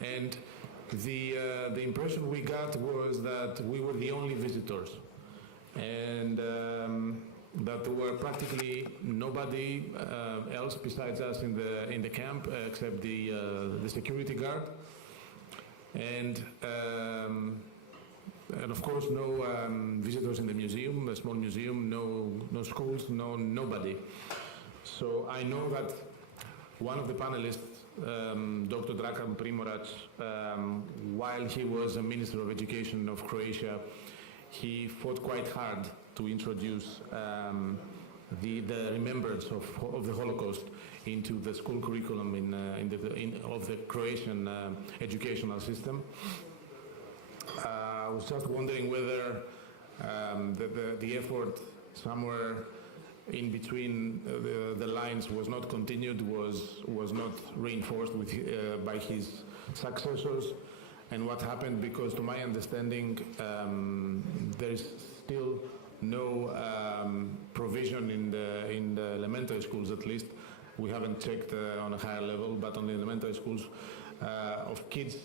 And the impression we got was that we were the only visitors, and that there were practically nobody else besides us in the camp except the security guard, and of course no visitors in the museum, the small museum, no schools, nobody. So I know that one of the panelists, Dr. Dragan Primorac, while he was a Minister of Education of Croatia, he fought quite hard to introduce the remembrance of the Holocaust into the school curriculum of the Croatian educational system. I was just wondering whether the effort somewhere in between the lines was not continued, was not reinforced by his successors, and what happened, because to my understanding there is still no provision in the elementary schools, at least. We haven't checked on a higher level, but on the elementary schools, of kids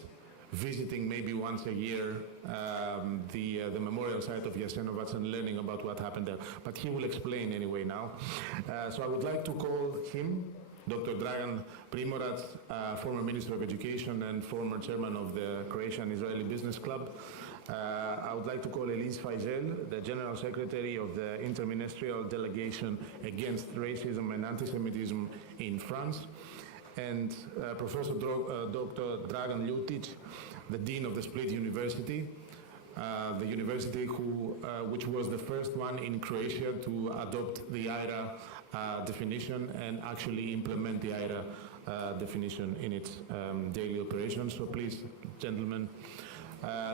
visiting maybe once a year the memorial site of Jasenovac and learning about what happened there. But he will explain anyway now. So I would like to call him, Dr. Dragan Primorac, former Minister of Education and former chairman of the Croatian-Israeli Business Club. I would like to call Elise Faisel, the General Secretary of the Interministerial Delegation Against Racism and Antisemitism in France, and Professor Dr. Dragan Ljutic, the Dean of the Split University, the university which was the first one in Croatia to adopt the EJA definition and actually implement the EJA definition in its daily operations. So please, gentlemen.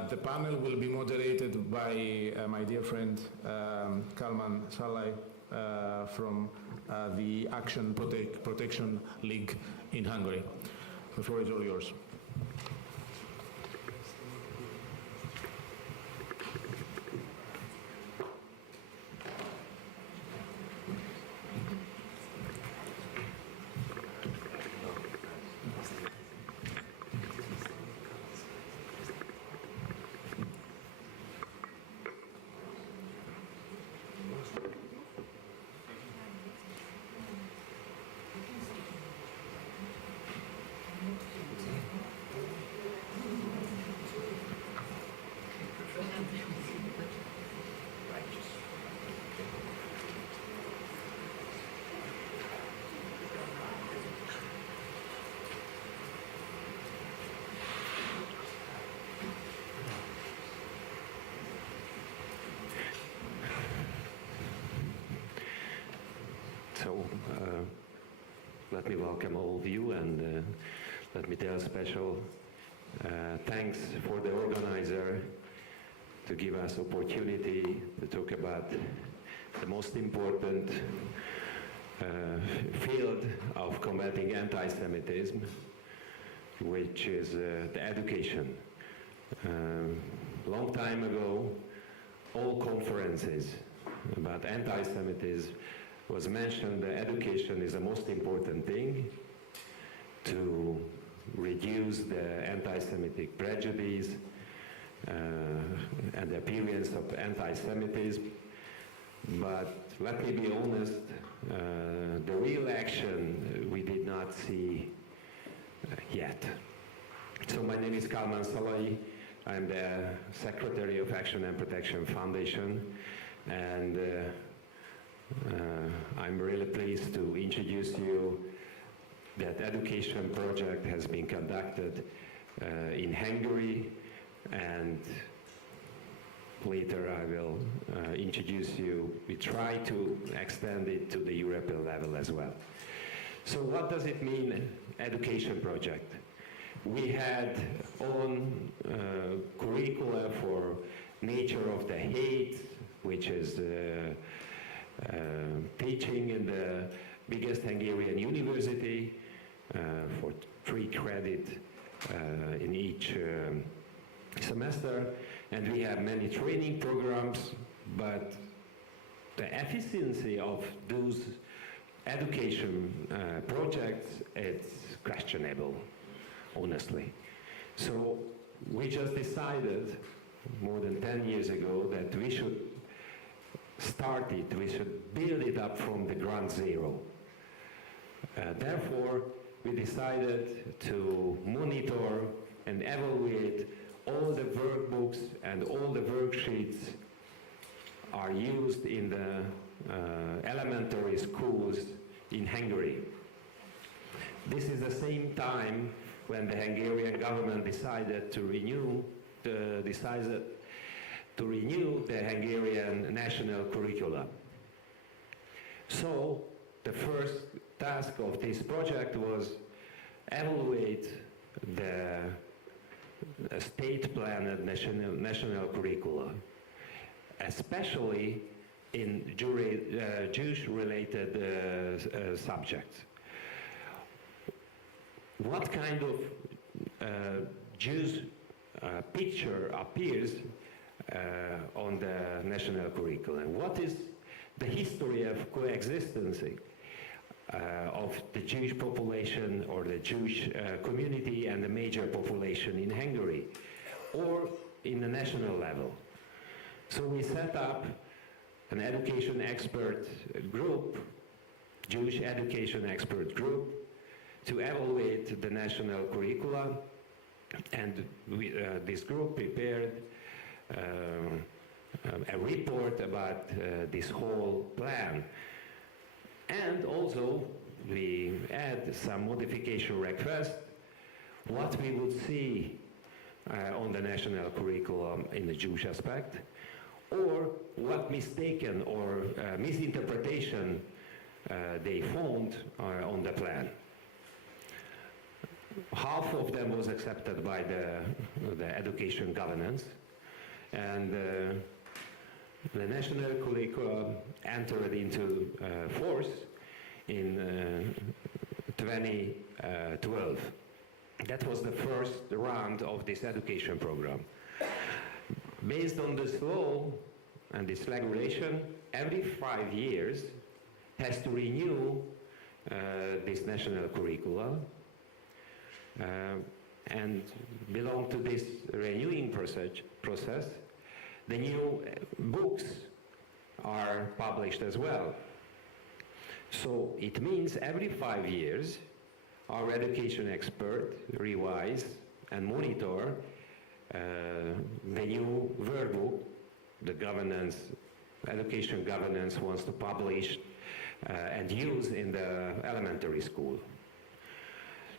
The panel will be moderated by my dear friend Kalman Salai from the Action Protection League in Hungary. The floor is all yours. So let me welcome all of you, and let me tell special thanks for the organizer to give us opportunity to talk about the most important field of combating anti-Semitism, which is the education. Long time ago, all conferences about anti-Semitism was mentioned that education is the most important thing to reduce the anti-Semitic prejudice and the appearance of anti-Semitism. But let me be honest, the real action we did not see yet. So my name is Kalman Salai. I'm the Secretary of Action and Protection Foundation, and I'm really pleased to introduce you that education project has been conducted in Hungary, and later I will introduce you. We try to extend it to the European level as well. So what does it mean, education project? We had own curricula for nature of the hate, which is teaching in the biggest Hungarian university for 3 credits in each semester, and we have many training programs, but the efficiency of those education projects is questionable, honestly. So we just decided more than 10 years ago that we should start it, we should build it up from the ground zero. Therefore, we decided to monitor and evaluate all the workbooks and all the worksheets are used in the elementary schools in Hungary. This is the same time when the Hungarian government decided to renew the Hungarian national curriculum. So the first task of this project was evaluate the state-planned national curricula, especially in Jewish-related subjects. What kind of Jewish picture appears on the national curriculum? What is the history of coexistence of the Jewish population or the Jewish community and the major population in Hungary or in the national level? So we set up an education expert group, Jewish education expert group, to evaluate the national curricula, and this group prepared a report about this whole plan. And also we add some modification requests, what we would see on the national curriculum in the Jewish aspect, or what mistaken or misinterpretation they found on the plan. Half of them was accepted by the education governance, and the national curriculum entered into force in 2012. That was the first round of this education program. Based on this law and this regulation, every 5 years has to renew this national curriculum and belong to this renewing process. The new books are published as well. So it means every 5 years our education expert revise and monitor the new workbook the education governance wants to publish and use in the elementary school.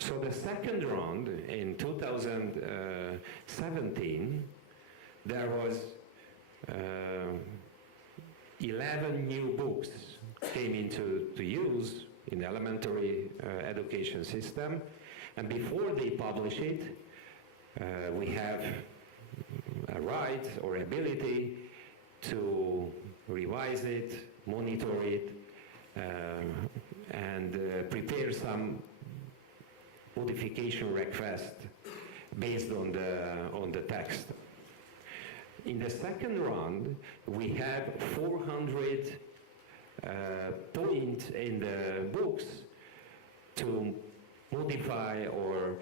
So the second round in 2017, there was 11 new books came into use in the elementary education system, and before they publish it, we have a right or ability to revise it, monitor it, and prepare some modification request based on the text. In the second round, we have 400 points in the books to modify or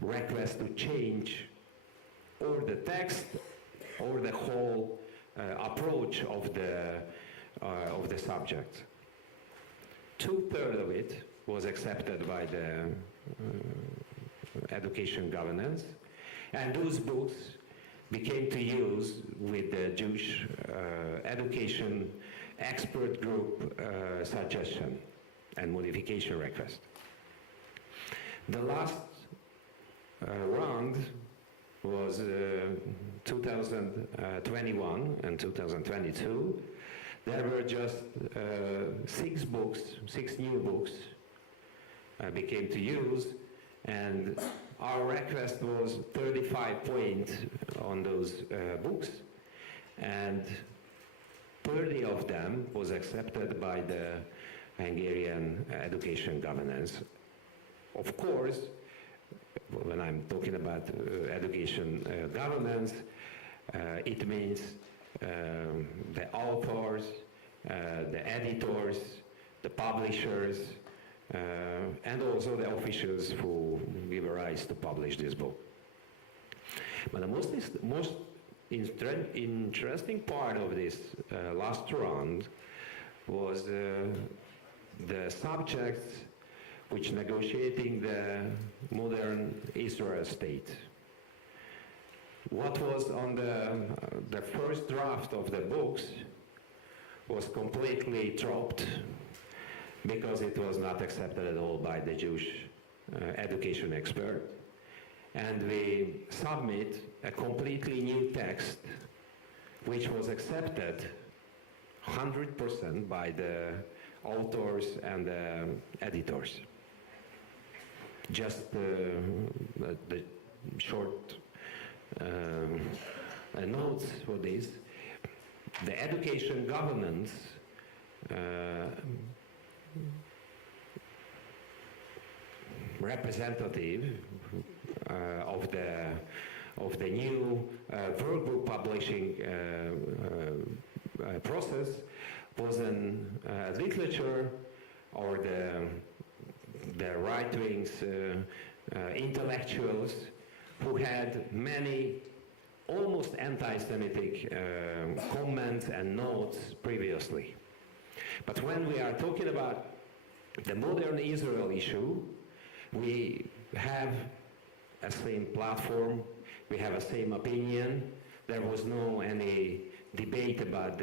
request to change or the text or the whole approach of the subject. 2/3 of it was accepted by the education governance, and those books became to use with the Jewish education expert group suggestion and modification request. The last round was 2021 and 2022. There were just 6 new books became to use, and our request was 35 points on those books, and 30 of them was accepted by the Hungarian education governance. Of course, when I'm talking about education governance, it means the authors, the editors, the publishers, and also the officials who gave rise to publish this book. But the most interesting part of this last round was the subjects which negotiating the modern Israel state. What was on the first draft of the books was completely dropped because it was not accepted at all by the Jewish education expert. And we submit a completely new text which was accepted 100% by the authors and the editors. Just the short notes for this. The education governance representative of the new workbook publishing process was in literature or the right-wing intellectuals who had many almost anti-Semitic comments and notes previously. But when we are talking about the modern Israel issue, we have a same platform, we have a same opinion. There was no any debate about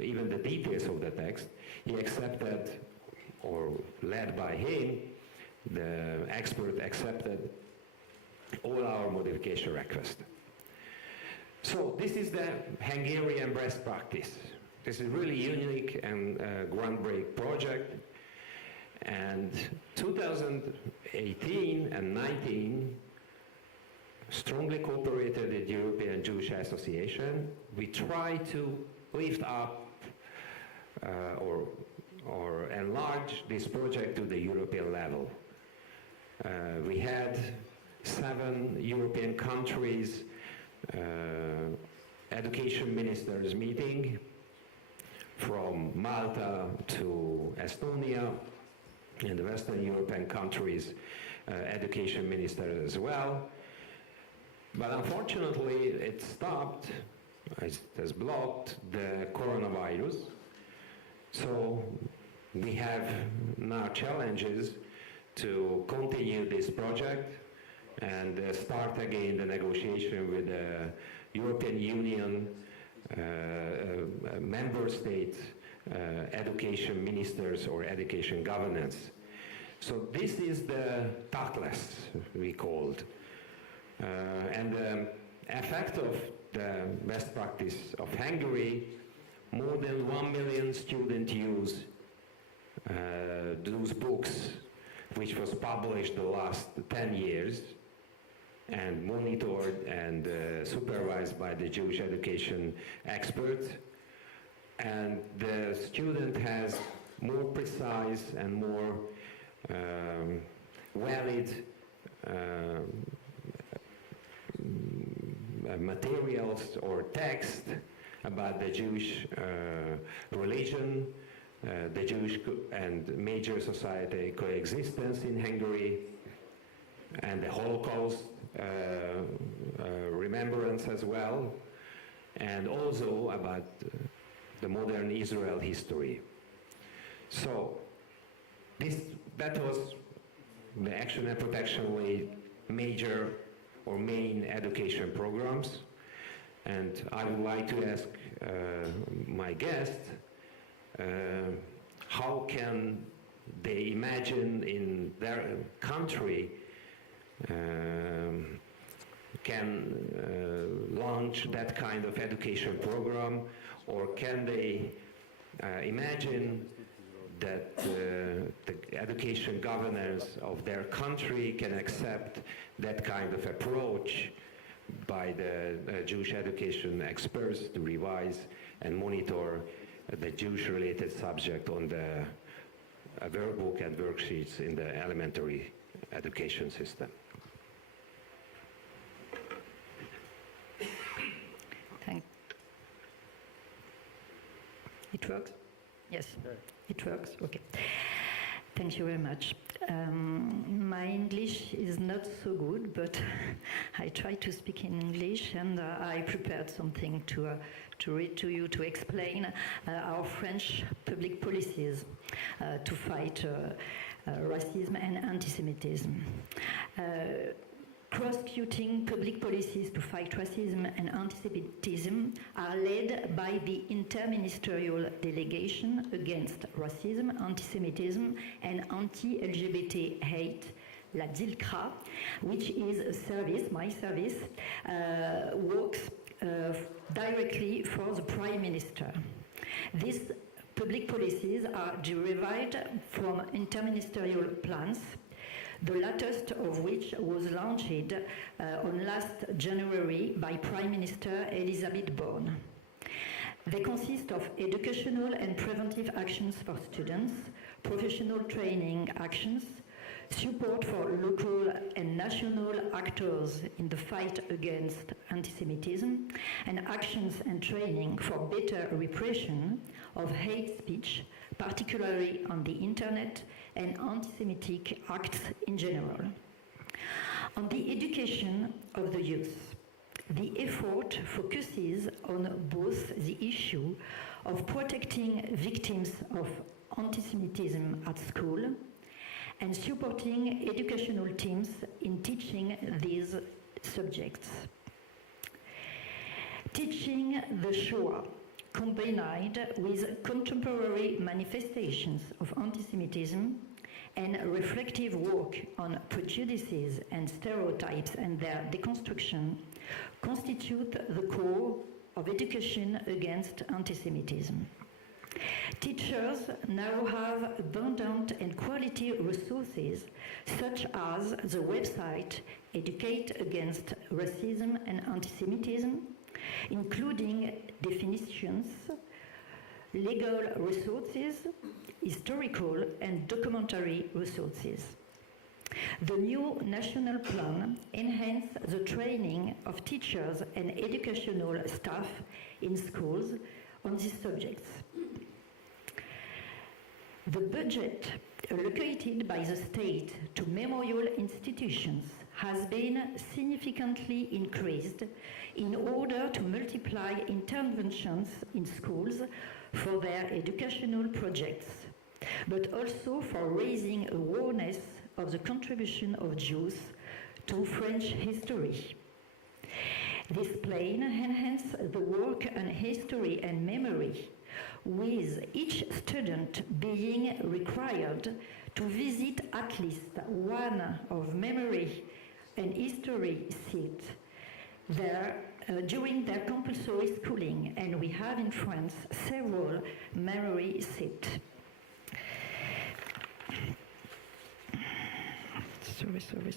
even the details of the text. He accepted, or led by him, the expert accepted all our modification requests. So this is the Hungarian best practice. This is really unique and groundbreaking project. And 2018 and 19 strongly cooperated with the European Jewish Association. We try to lift up or enlarge this project to the European level. We had 7 European countries education ministers meeting, from Malta to Estonia, and the Western European countries education ministers as well. But unfortunately, it stopped, it has blocked the coronavirus. So we have now challenges to continue this project and start again the negotiation with the European Union member states education ministers or education governance. So this is the tactless, we called. And the effect of the best practice of Hungary, more than 1 million students use those books, which was published the last 10 years and monitored and supervised by the Jewish education experts. And the student has more precise and more valid materials or text about the Jewish religion, the Jewish and major society coexistence in Hungary, and the Holocaust remembrance as well, and also about the modern Israel history. So that was the Action and Protection Way major or main education programs. And I would like to ask my guest, how can they imagine in their country can launch that kind of education program, or can they imagine that the education governors of their country can accept that kind of approach by the Jewish education experts to revise and monitor the Jewish-related subject on the workbook and worksheets in the elementary education system. It works? Yes, it works. Okay. Thank you very much. My English is not so good, but I try to speak in English, and I prepared something to read to you to explain our French public policies to fight racism and anti-Semitism. Prosecuting public policies to fight racism and anti-Semitism are led by the Interministerial Delegation Against Racism, Anti-Semitism and Anti-LGBT Hate, la DILCRA, which is a service, my service, works directly for the Prime Minister. These public policies are derived from interministerial plans, the latest of which was launched on last January by Prime Minister Elisabeth Borne. They consist of educational and preventive actions for students, professional training actions, support for local and national actors in the fight against anti-Semitism, and actions and training for better repression of hate speech, particularly on the internet, and anti-Semitic acts in general. On the education of the youth, the effort focuses on both the issue of protecting victims of anti-Semitism at school and supporting educational teams in teaching these subjects. Teaching the Shoah combined with contemporary manifestations of anti-Semitism and reflective work on prejudices and stereotypes and their deconstruction constitute the core of education against anti-Semitism. Teachers now have abundant and quality resources such as the website Educate Against Racism and Anti-Semitism, including definitions, legal resources, historical and documentary resources. The new national plan enhances the training of teachers and educational staff in schools on these subjects. The budget allocated by the state to memorial institutions has been significantly increased in order to multiply interventions in schools for their educational projects, but also for raising awareness of the contribution of Jews to French history. This plan enhances the work on history and memory, with each student being required to visit at least one of memory and history sites there during their compulsory schooling, and we have in France several memory sites.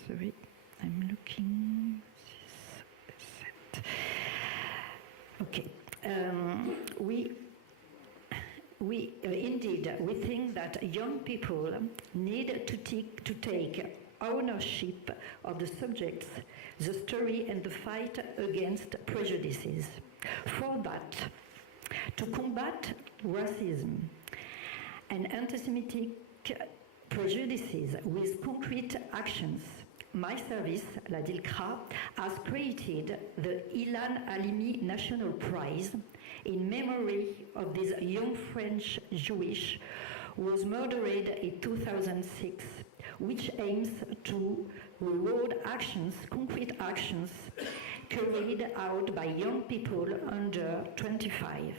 Sorry. I'm looking. Okay. Indeed, we think that young people need to take ownership of the subjects, the story, and the fight against prejudices. For that, to combat racism and anti-Semitic prejudices with concrete actions, my service, la DILCRA, has created the Ilan Halimi National Prize in memory of this young French Jewish who was murdered in 2006, which aims to reward actions, concrete actions, carried out by young people under 25.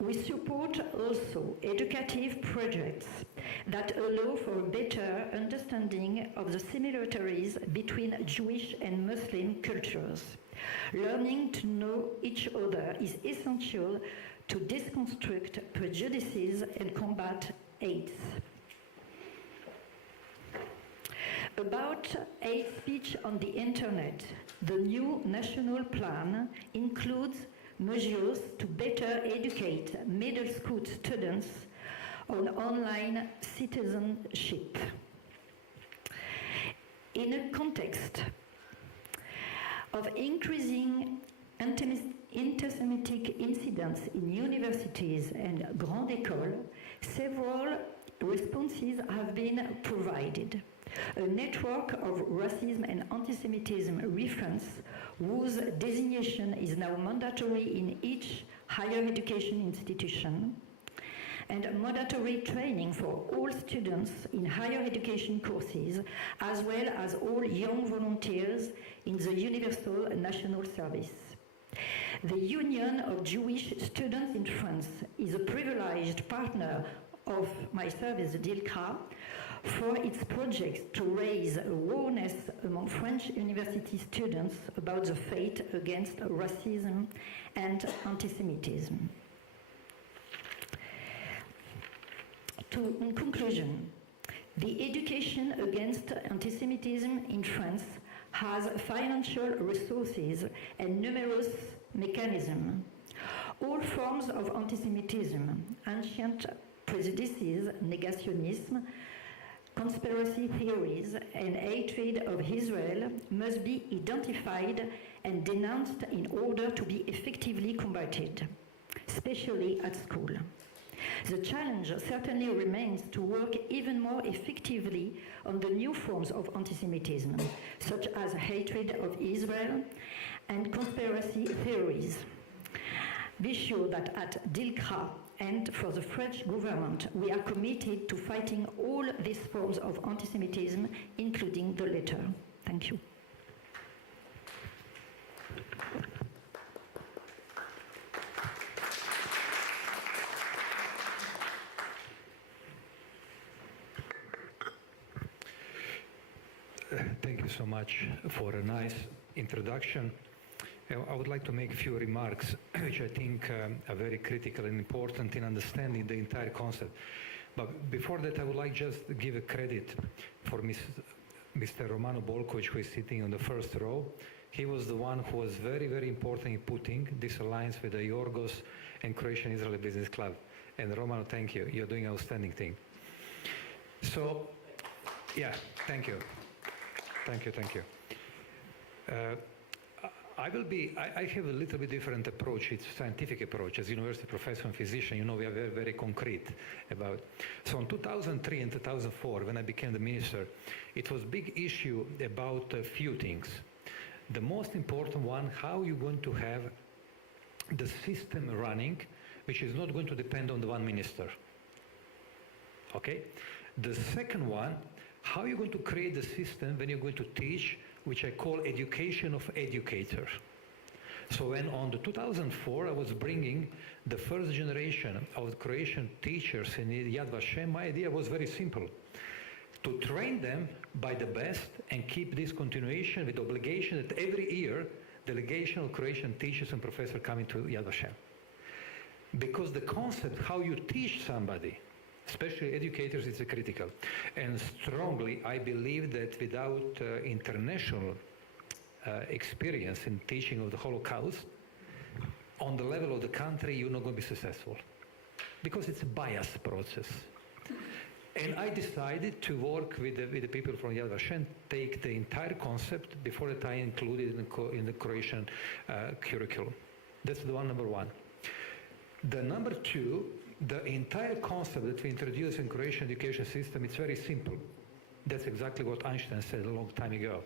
We support also educative projects that allow for a better understanding of the similarities between Jewish and Muslim cultures. Learning to know each other is essential to deconstruct prejudices and combat hate. About hate speech on the internet, the new national plan includes measures to better educate middle school students on online citizenship. In a context of increasing anti-Semitic incidents in universities and grande écoles, several responses have been provided. A network of racism and anti-Semitism reference whose designation is now mandatory in each higher education institution, and mandatory training for all students in higher education courses, as well as all young volunteers in the Universal National Service. The Union of Jewish Students in France is a privileged partner of my service, DILCRA, for its projects to raise awareness among French university students about the fight against racism and anti-Semitism. In conclusion, the education against anti-Semitism in France has financial resources and numerous mechanisms. All forms of anti-Semitism, ancient prejudices, negationism, conspiracy theories, and hatred of Israel must be identified and denounced in order to be effectively combated, especially at school. The challenge certainly remains to work even more effectively on the new forms of anti-Semitism, such as hatred of Israel and conspiracy theories. Be sure that at DILCRA and for the French government, we are committed to fighting all these forms of anti-Semitism, including the latter. Thank you. Thank you so much for a nice introduction. I would like to make a few remarks which I think are very critical and important in understanding the entire concept. But before that, I would like just to give a credit for Mr. Romano Bolkovic, who is sitting on the first row. He was the one who was very, very important in putting this alliance with the Yorgos and Croatian Israeli Business Club. And Romano, thank you. You're doing an outstanding thing. So, yeah, thank you. Thank you, thank you. I have a little bit different approach. It's a scientific approach. As a university professor and physician, you know, we are very, very concrete about. So in 2003 and 2004, when I became the minister, it was a big issue about a few things. The most important one, how you're going to have the system running, which is not going to depend on the one minister. Okay? The second one, how are you going to create the system when you're going to teach, which I call education of educators. So when on the 2004, I was bringing the first generation of Croatian teachers in Yad Vashem, my idea was very simple. To train them by the best and keep this continuation with obligation that every year, delegation of Croatian teachers and professors come into Yad Vashem. Because the concept, how you teach somebody, especially educators, is critical. And strongly, I believe that without international experience in teaching of the Holocaust, on the level of the country, you're not going to be successful. Because it's a biased process. And I decided to work with the people from Yad Vashem, take the entire concept before that I included in the Croatian curriculum. That's the number one. The number two, the entire concept that we introduced in Croatian education system, it's very simple. That's exactly what Einstein said a long time ago.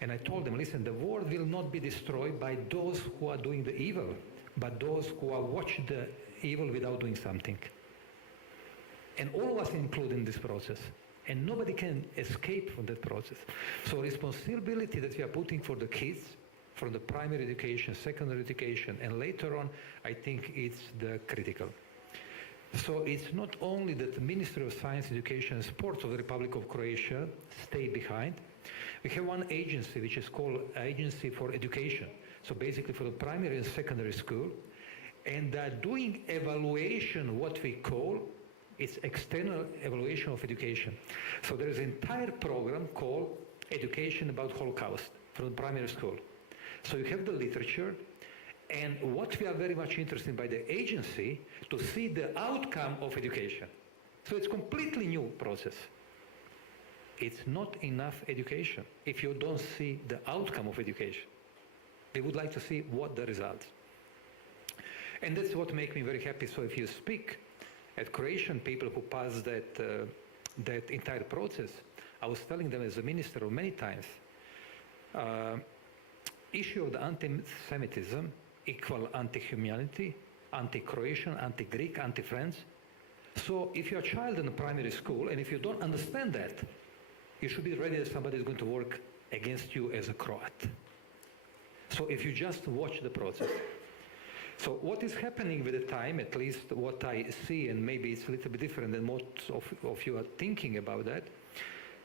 And I told them, listen, the world will not be destroyed by those who are doing the evil, but those who are watching the evil without doing something. And all of us include in this process. And nobody can escape from that process. So responsibility that we are putting for the kids, from the primary education, secondary education, and later on, I think it's the critical. So it's not only that the Ministry of Science, Education and Sports of the Republic of Croatia stay behind. We have one agency which is called Agency for Education. So basically for the primary and secondary school. And they're doing evaluation, what we call, it's external evaluation of education. So there is an entire program called Education about Holocaust from the primary school. So you have the literature, and what we are very much interested in by the agency to see the outcome of education. So it's completely new process. It's not enough education if you don't see the outcome of education. We would like to see what the results. And that's what makes me very happy. So if you speak at Croatian people who passed that entire process, I was telling them as a minister many times, issue of the anti-Semitism equal anti-humanity, anti-Croatian, anti-Greek, anti-French. So if you're a child in a primary school, and if you don't understand that, you should be ready that somebody is going to work against you as a Croat. So if you just watch the process. So what is happening with the time, at least what I see, and maybe it's a little bit different than most of you are thinking about that,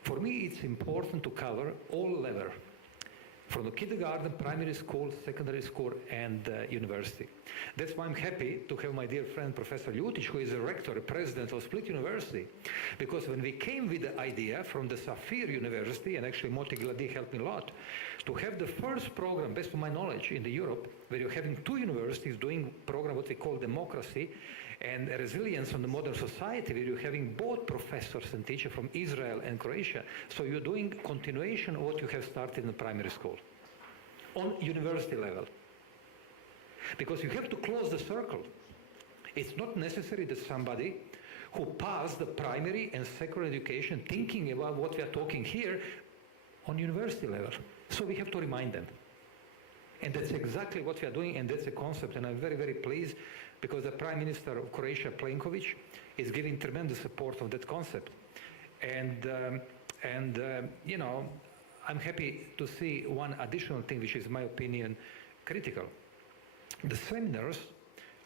for me it's important to cover all levels, from the kindergarten, primary school, secondary school, and university. That's why I'm happy to have my dear friend Professor Ljutic, who is a rector, a president of Split University, because when we came with the idea from the Safir University, and actually Moti Gladi helped me a lot, to have the first program, best of my knowledge, in the Europe, where you're having two universities doing program what we call democracy and resilience on the modern society, where you're having both professors and teachers from Israel and Croatia. So you're doing continuation of what you have started in the primary school on university level. Because you have to close the circle. It's not necessary that somebody who passed the primary and secondary education thinking about what we are talking here on university level. So we have to remind them. And that's exactly what we are doing, and that's a concept, and I'm very, very pleased because the Prime Minister of Croatia, Plenković, is giving tremendous support of that concept. And you know, I'm happy to see one additional thing, which is, in my opinion, critical. The seminars,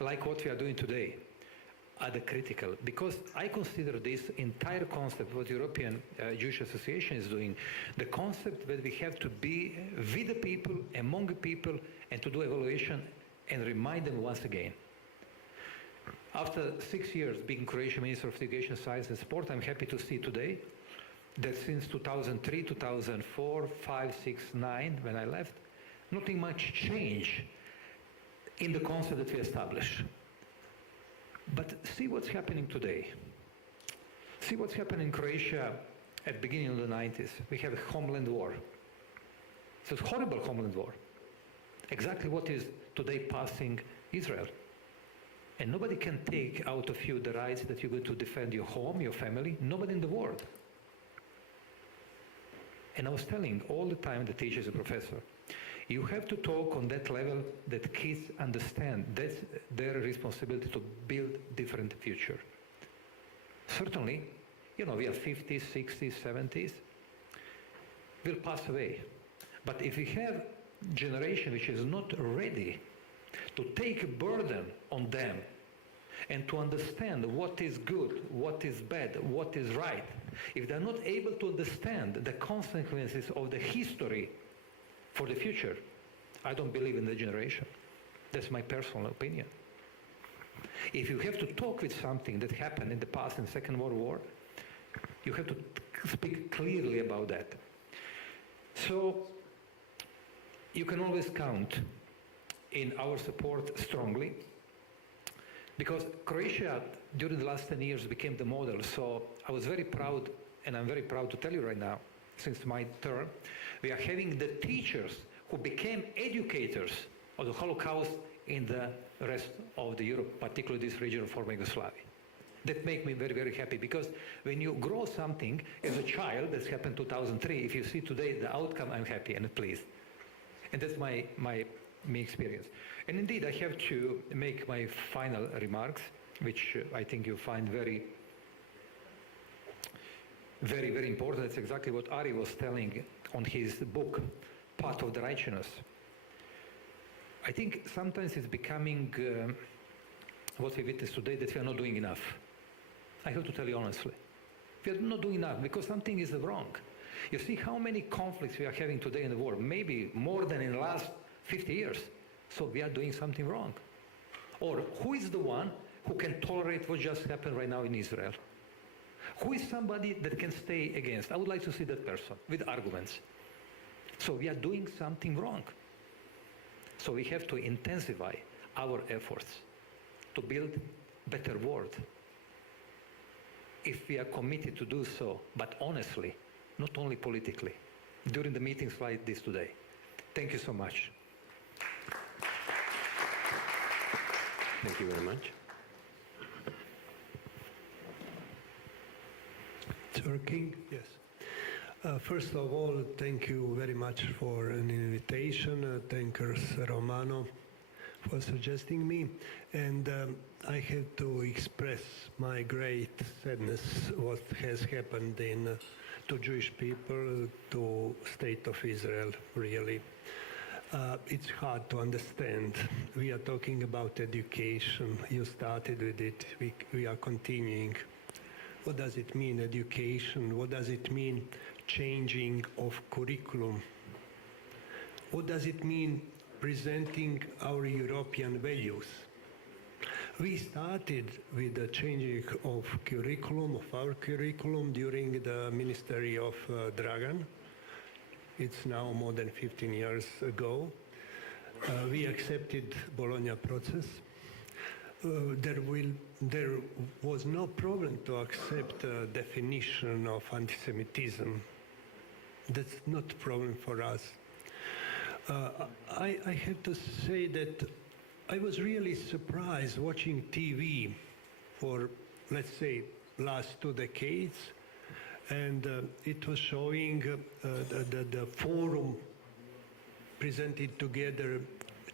like what we are doing today, are the critical, because I consider this entire concept, what European Jewish Association is doing, the concept that we have to be with the people, among the people, and to do evaluation and remind them once again. After 6 years being Croatian Minister of Education, Science and Sport, I'm happy to see today that since 2003, 2004, 5, 6, 9, when I left, nothing much changed in the concept that we established. But see what's happening today. See what's happening in Croatia at the beginning of the 90s. We have a homeland war. It's a horrible homeland war. Exactly what is today passing Israel. And nobody can take out of you the rights that you're going to defend your home, your family. Nobody in the world. And I was telling all the time the teachers and professor, you have to talk on that level that kids understand. That's their responsibility to build different future. Certainly, you know, we are 50s, 60s, 70s, will pass away. But if we have generation which is not ready to take a burden on them and to understand what is good, what is bad, what is right, if they're not able to understand the consequences of the history for the future, I don't believe in the generation. That's my personal opinion. If you have to talk with something that happened in the past in the Second World War, you have to speak clearly about that. So you can always count in our support strongly, because Croatia during the last 10 years became the model. So I was very proud, and I'm very proud to tell you right now, since my term, we are having the teachers who became educators of the Holocaust in the rest of the Europe, particularly this region of former Yugoslavia. That makes me very, very happy, because when you grow something as a child, that's happened in 2003, if you see today the outcome, I'm happy and pleased. And that's my experience. And indeed, I have to make my final remarks, which I think you find very, very, very important. That's exactly what Ari was telling on his book, Path of the Righteousness. I think sometimes it's becoming what we witness today, that we are not doing enough. I have to tell you honestly. We are not doing enough because something is wrong. You see how many conflicts we are having today in the world, maybe more than in the last 50 years. So we are doing something wrong. Or who is the one who can tolerate what just happened right now in Israel? Who is somebody that can stay against? I would like to see that person with arguments. So we are doing something wrong. So we have to intensify our efforts to build a better world. If we are committed to do so, but honestly, not only politically, during the meetings like this today. Thank you so much. Thank you very much. It's working? Yes. First of all, thank you very much for an invitation. Thanks, Romano, for suggesting me. And I have to express my great sadness what has happened to Jewish people, to State of Israel, really. It's hard to understand. We are talking about education. You started with it. We are continuing. What does it mean, education? What does it mean, changing of curriculum? What does it mean, presenting our European values? We started with the changing of our curriculum during the ministry of Dragan. It's now more than 15 years ago. We accepted Bologna process. There was no problem to accept a definition of anti-Semitism. That's not a problem for us. I have to say that I was really surprised watching TV for, let's say, last 2 decades, and it was showing the forum presented together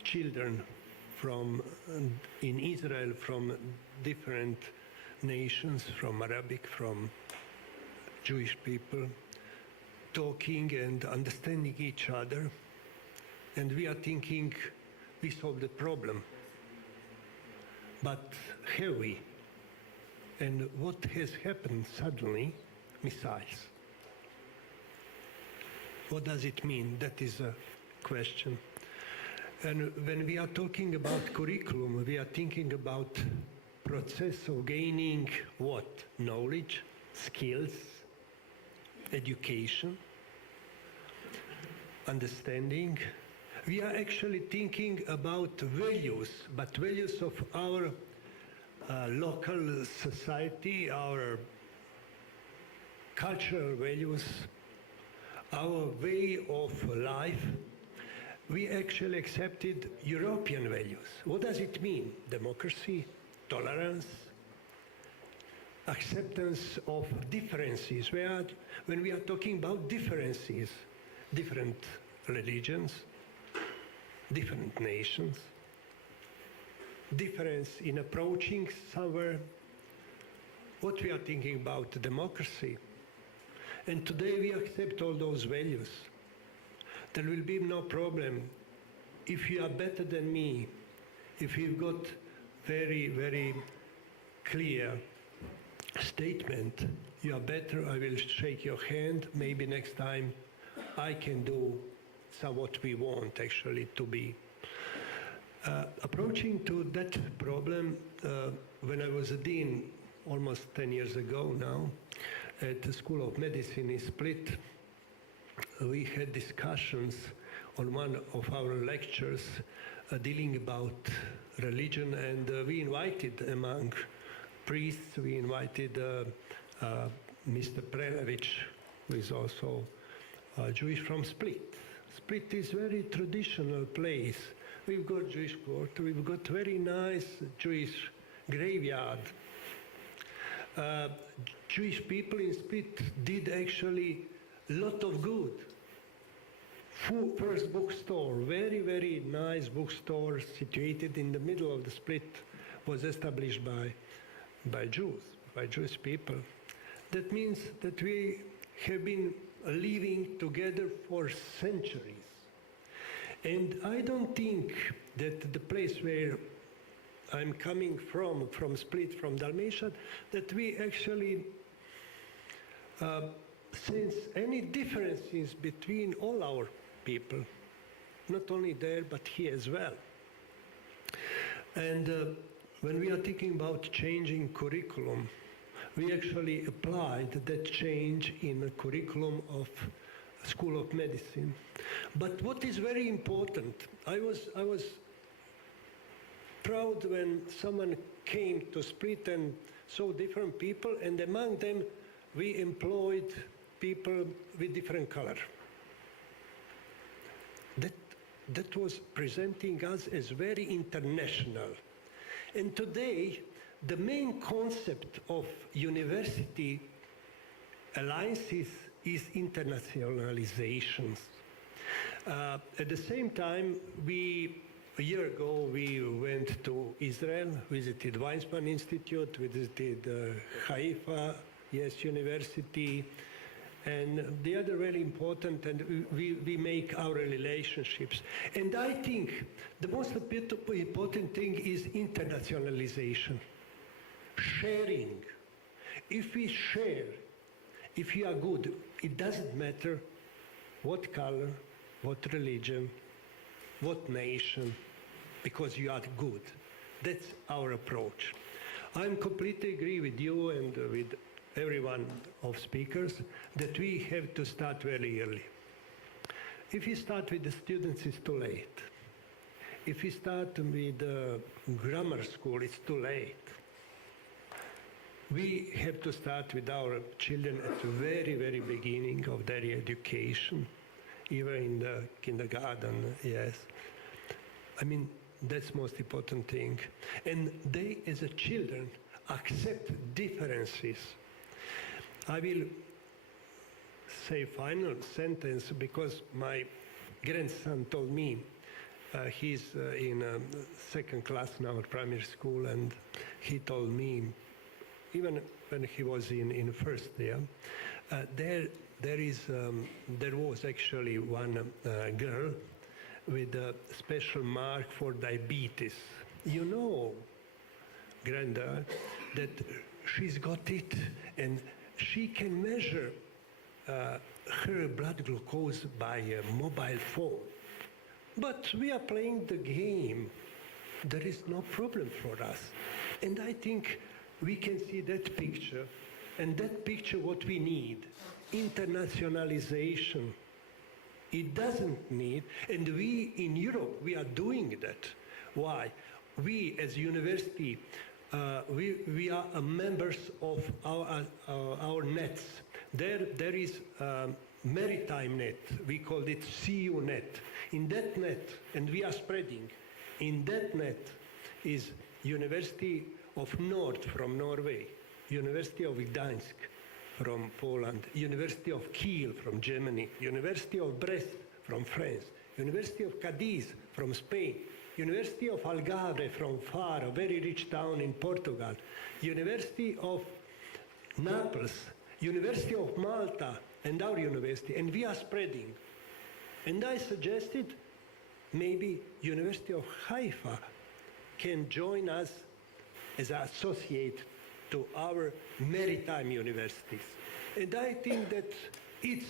children in Israel from different nations, from Arabic, from Jewish people, talking and understanding each other. And we are thinking we solved the problem. But have we? And what has happened suddenly? Missiles. What does it mean? That is a question. And when we are talking about curriculum, we are thinking about process of gaining what? Knowledge, skills, education, understanding. We are actually thinking about values, but values of our local society, our cultural values, our way of life. We actually accepted European values. What does it mean? Democracy, tolerance, acceptance of differences. When we are talking about differences, different religions, different nations, difference in approaching somewhere, what we are thinking about democracy. And today we accept all those values. There will be no problem if you are better than me, if you've got very, very clear statement, you are better, I will shake your hand, maybe next time I can do what we want actually to be. Approaching to that problem, when I was a dean almost 10 years ago now, at the School of Medicine in Split, we had discussions on one of our lectures dealing about religion, and we invited among priests, we invited Mr. Prelevich, who is also Jewish from Split. Split is a very traditional place. We've got Jewish quarter, we've got very nice Jewish graveyard. Jewish people in Split did actually a lot of good. First bookstore, very, very nice bookstore situated in the middle of the Split, was established by Jews, by Jewish people. That means that we have been living together for centuries. And I don't think that the place where I'm coming from Split, from Dalmatia, that we actually sense any differences between all our people, not only there, but here as well. And when we are thinking about changing curriculum, we actually applied that change in the curriculum of School of Medicine. But what is very important, I was proud when someone came to Split and saw different people, and among them we employed people with different color. That was presenting us as very international. And today, the main concept of university alliances is internationalizations. At the same time, a year ago, we went to Israel, visited Weizmann Institute, visited Haifa, University, and the other really important, and we make our relationships. And I think the most important thing is internationalization, sharing. If we share, if we are good, it doesn't matter what color, what religion, what nation, because you are good. That's our approach. I completely agree with you and with everyone of speakers that we have to start very early. If we start with the students, it's too late. If we start with grammar school, it's too late. We have to start with our children at the very, very beginning of their education, even in the kindergarten, yes. I mean, that's the most important thing. And they, as a children, accept differences. I will say final sentence because my grandson told me, he's in second class now at primary school, and he told me, even when he was in first year, there was actually one girl with a special mark for diabetes. You know, Granda, that she's got it, and she can measure her blood glucose by a mobile phone. But we are playing the game. There is no problem for us. And I think we can see that picture, and that picture what we need, internationalization. It doesn't need, and we in Europe, we are doing that. Why? We as university, we are members of our nets. There is maritime net, we call it CU net. In that net, and we are spreading, in that net is University of North from Norway, University of Gdańsk from Poland, University of Kiel from Germany, University of Brest from France, University of Cadiz from Spain, University of Algarve from Faro, a very rich town in Portugal, University of Naples, University of Malta, and our university, and we are spreading. And I suggested maybe University of Haifa can join us as an associate to our maritime universities. And I think that it's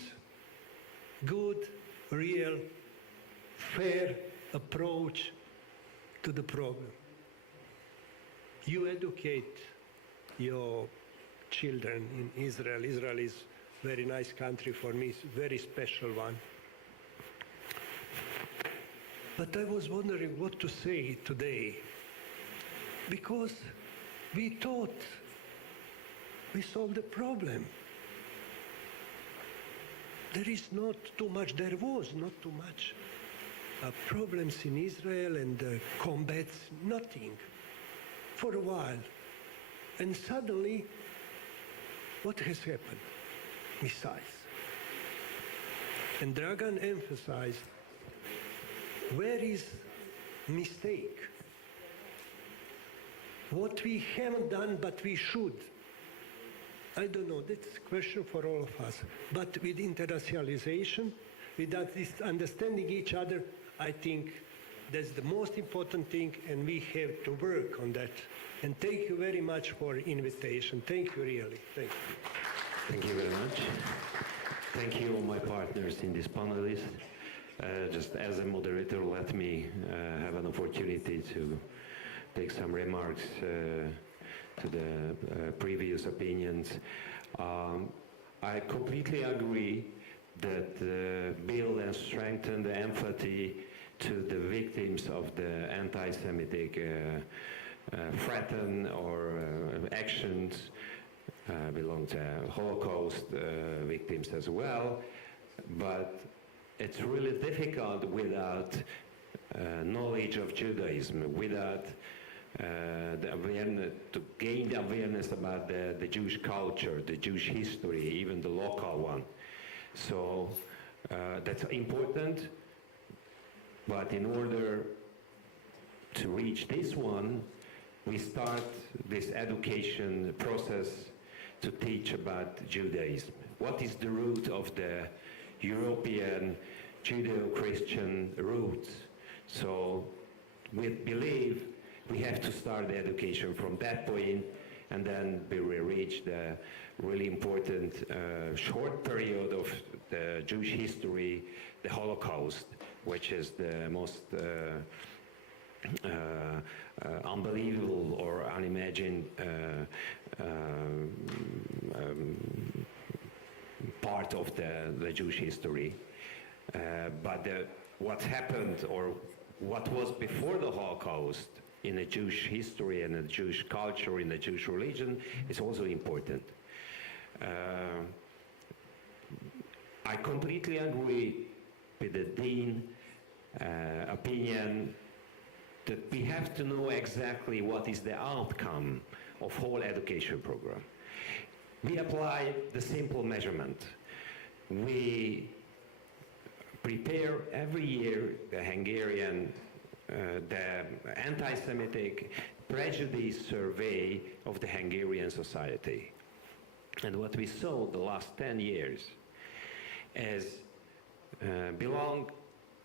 good, real, fair approach to the problem. You educate your children in Israel. Israel is a very nice country for me, it's a very special one. But I was wondering what to say today, because we thought we solved the problem. There is not too much, there was not too much problems in Israel and combats, nothing, for a while. And suddenly, what has happened? Missiles. And Dragan emphasized, where is mistake? What we haven't done, but we should. I don't know, that's a question for all of us. But with internationalization, with understanding each other, I think that's the most important thing, and we have to work on that. And thank you very much for the invitation. Thank you, really. Thank you. Thank you very much. Thank you, all my partners in this panelist. Just as a moderator, let me have an opportunity to take some remarks to the previous opinions. I completely agree that build and strengthen the empathy to the victims of the anti-Semitic threaten or actions belong to Holocaust victims as well, but it's really difficult without knowledge of Judaism, without the awareness, to gain the awareness about the Jewish culture, the Jewish history, even the local one. So that's important, but in order to reach this one, we start this education process to teach about Judaism. What is the root of the European Judeo-Christian roots? So we believe we have to start the education from that point, and then we will reach the really important short period of the Jewish history, the Holocaust, which is the most unbelievable or unimagined part of the Jewish history. But what happened or what was before the Holocaust in the Jewish history and the Jewish culture, in the Jewish religion, is also important. I completely agree with the Dean opinion that we have to know exactly what is the outcome of whole education program. We apply the simple measurement. We prepare every year the Hungarian, the anti-Semitic prejudice survey of the Hungarian society. And what we saw the last 10 years is belong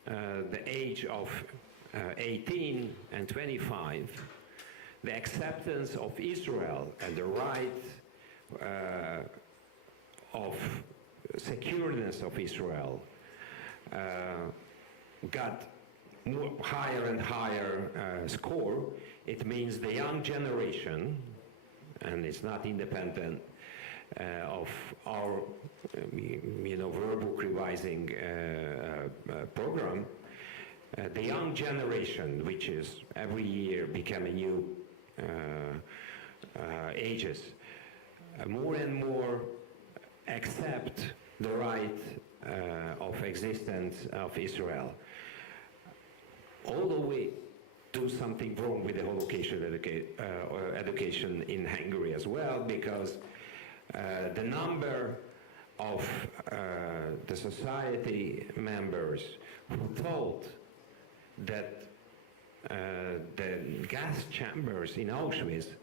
the age of 18 and 25, the acceptance of Israel and the right of secureness of Israel got more higher and higher score. It means the young generation, and it's not independent of our verbal revising program. The young generation, which is every year becoming new ages, more and more accept the right of existence of Israel. Although we do something wrong with the Holocaust education in Hungary as well, because the number of the society members who thought that the gas chambers in Auschwitz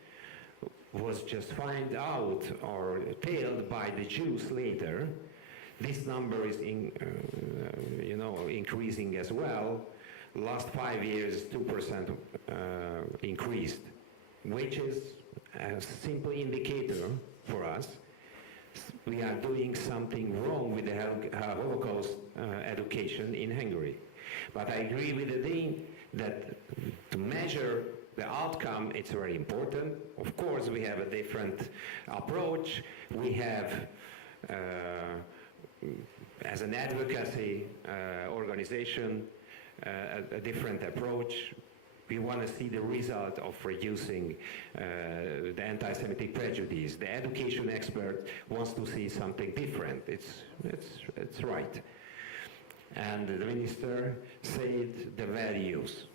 was just found out or told by the Jews later, this number is increasing as well. Last 5 years, 2% increased, which is a simple indicator for us. We are doing something wrong with the Holocaust education in Hungary. But I agree with the Dean that to measure the outcome, it's very important. Of course, we have a different approach. We have, as an advocacy organization, a different approach. We want to see the result of reducing the anti-Semitic prejudice. The education expert wants to see something different. It's right. And the minister said the values.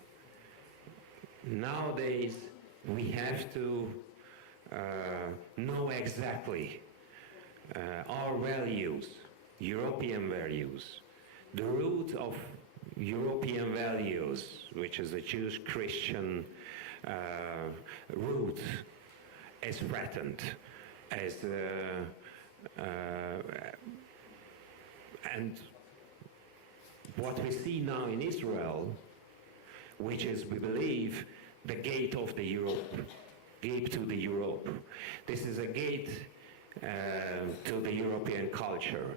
Nowadays, we have to know exactly our values, European values, the root of European values, which is the Jewish Christian root, is threatened, and what we see now in Israel, which is, we believe, the gate of the Europe, gate to the Europe. This is a gate to the European culture,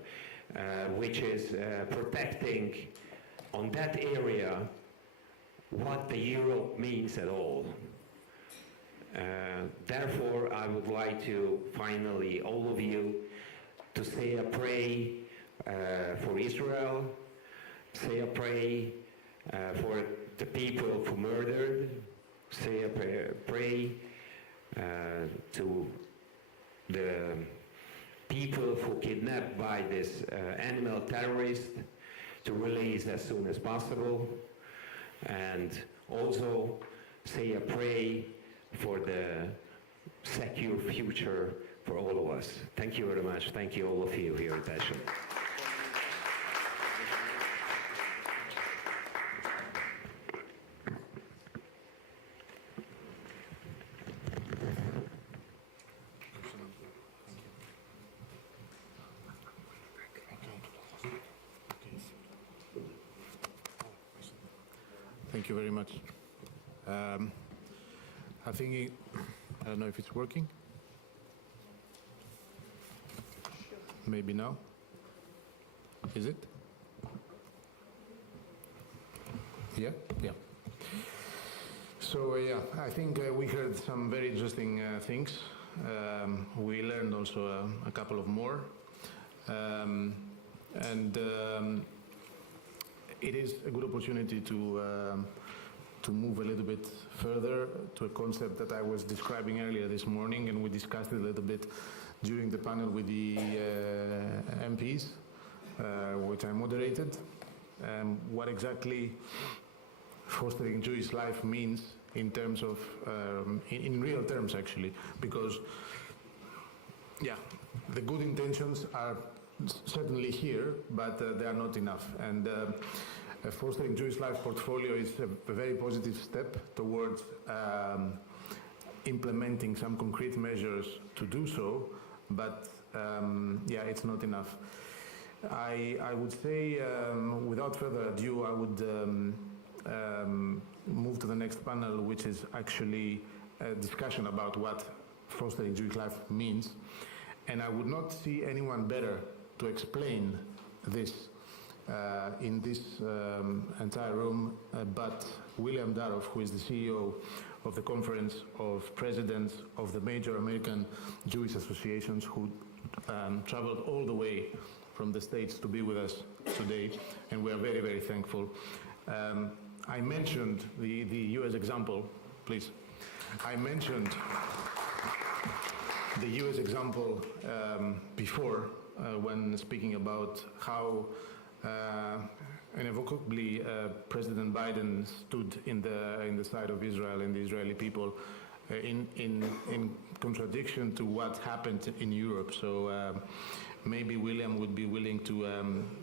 which is protecting on that area what the Europe means at all. Therefore, I would like to finally, all of you, to say a prayer for Israel, say a prayer for the people who murdered, say a prayer to the people who kidnapped by this animal terrorist, to release as soon as possible, and also say a prayer for the secure future for all of us. Thank you very much. Thank you all of you for your attention. Thank you very much. I think, I don't know if it's working. Maybe now. Is it? Yeah? Yeah. So, yeah, I think we heard some very interesting things. We learned also a couple of more. It is a good opportunity to move a little bit further to a concept that I was describing earlier this morning, and we discussed it a little bit during the panel with the MPs, which I moderated. What exactly fostering Jewish life means in terms of, in real terms actually, because, yeah, the good intentions are certainly here, but they are not enough. And fostering Jewish life portfolio is a very positive step towards implementing some concrete measures to do so, but yeah, it's not enough. I would say, without further ado, I would move to the next panel, which is actually a discussion about what fostering Jewish life means. And I would not see anyone better to explain this in this entire room, but William Daroff, who is the CEO of the Conference of Presidents of the major American Jewish associations, who traveled all the way from the States to be with us today, and we are very, very thankful. I mentioned the US example, please. I mentioned the US example before when speaking about how unequivocally President Biden stood in the side of Israel and the Israeli people in contradiction to what happened in Europe. So maybe William would be willing to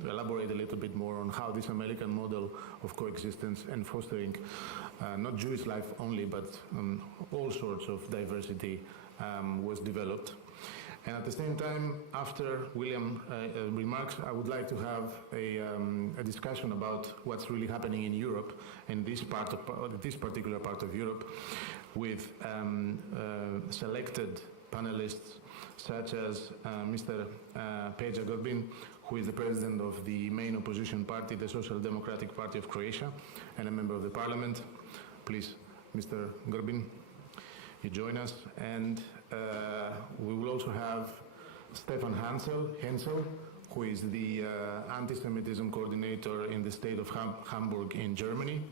elaborate a little bit more on how this American model of coexistence and fostering not Jewish life only, but all sorts of diversity was developed. And at the same time, after William remarks, I would like to have a discussion about what's really happening in Europe, in this particular part of Europe, with selected panelists such as Mr. Peja Grbin, who is the president of the main opposition party, the Social Democratic Party of Croatia, and a member of the parliament. Please, Mr. Grbin, you join us. And we will also have Stefan Hensel, who is the anti-Semitism coordinator in the state of Hamburg in Germany.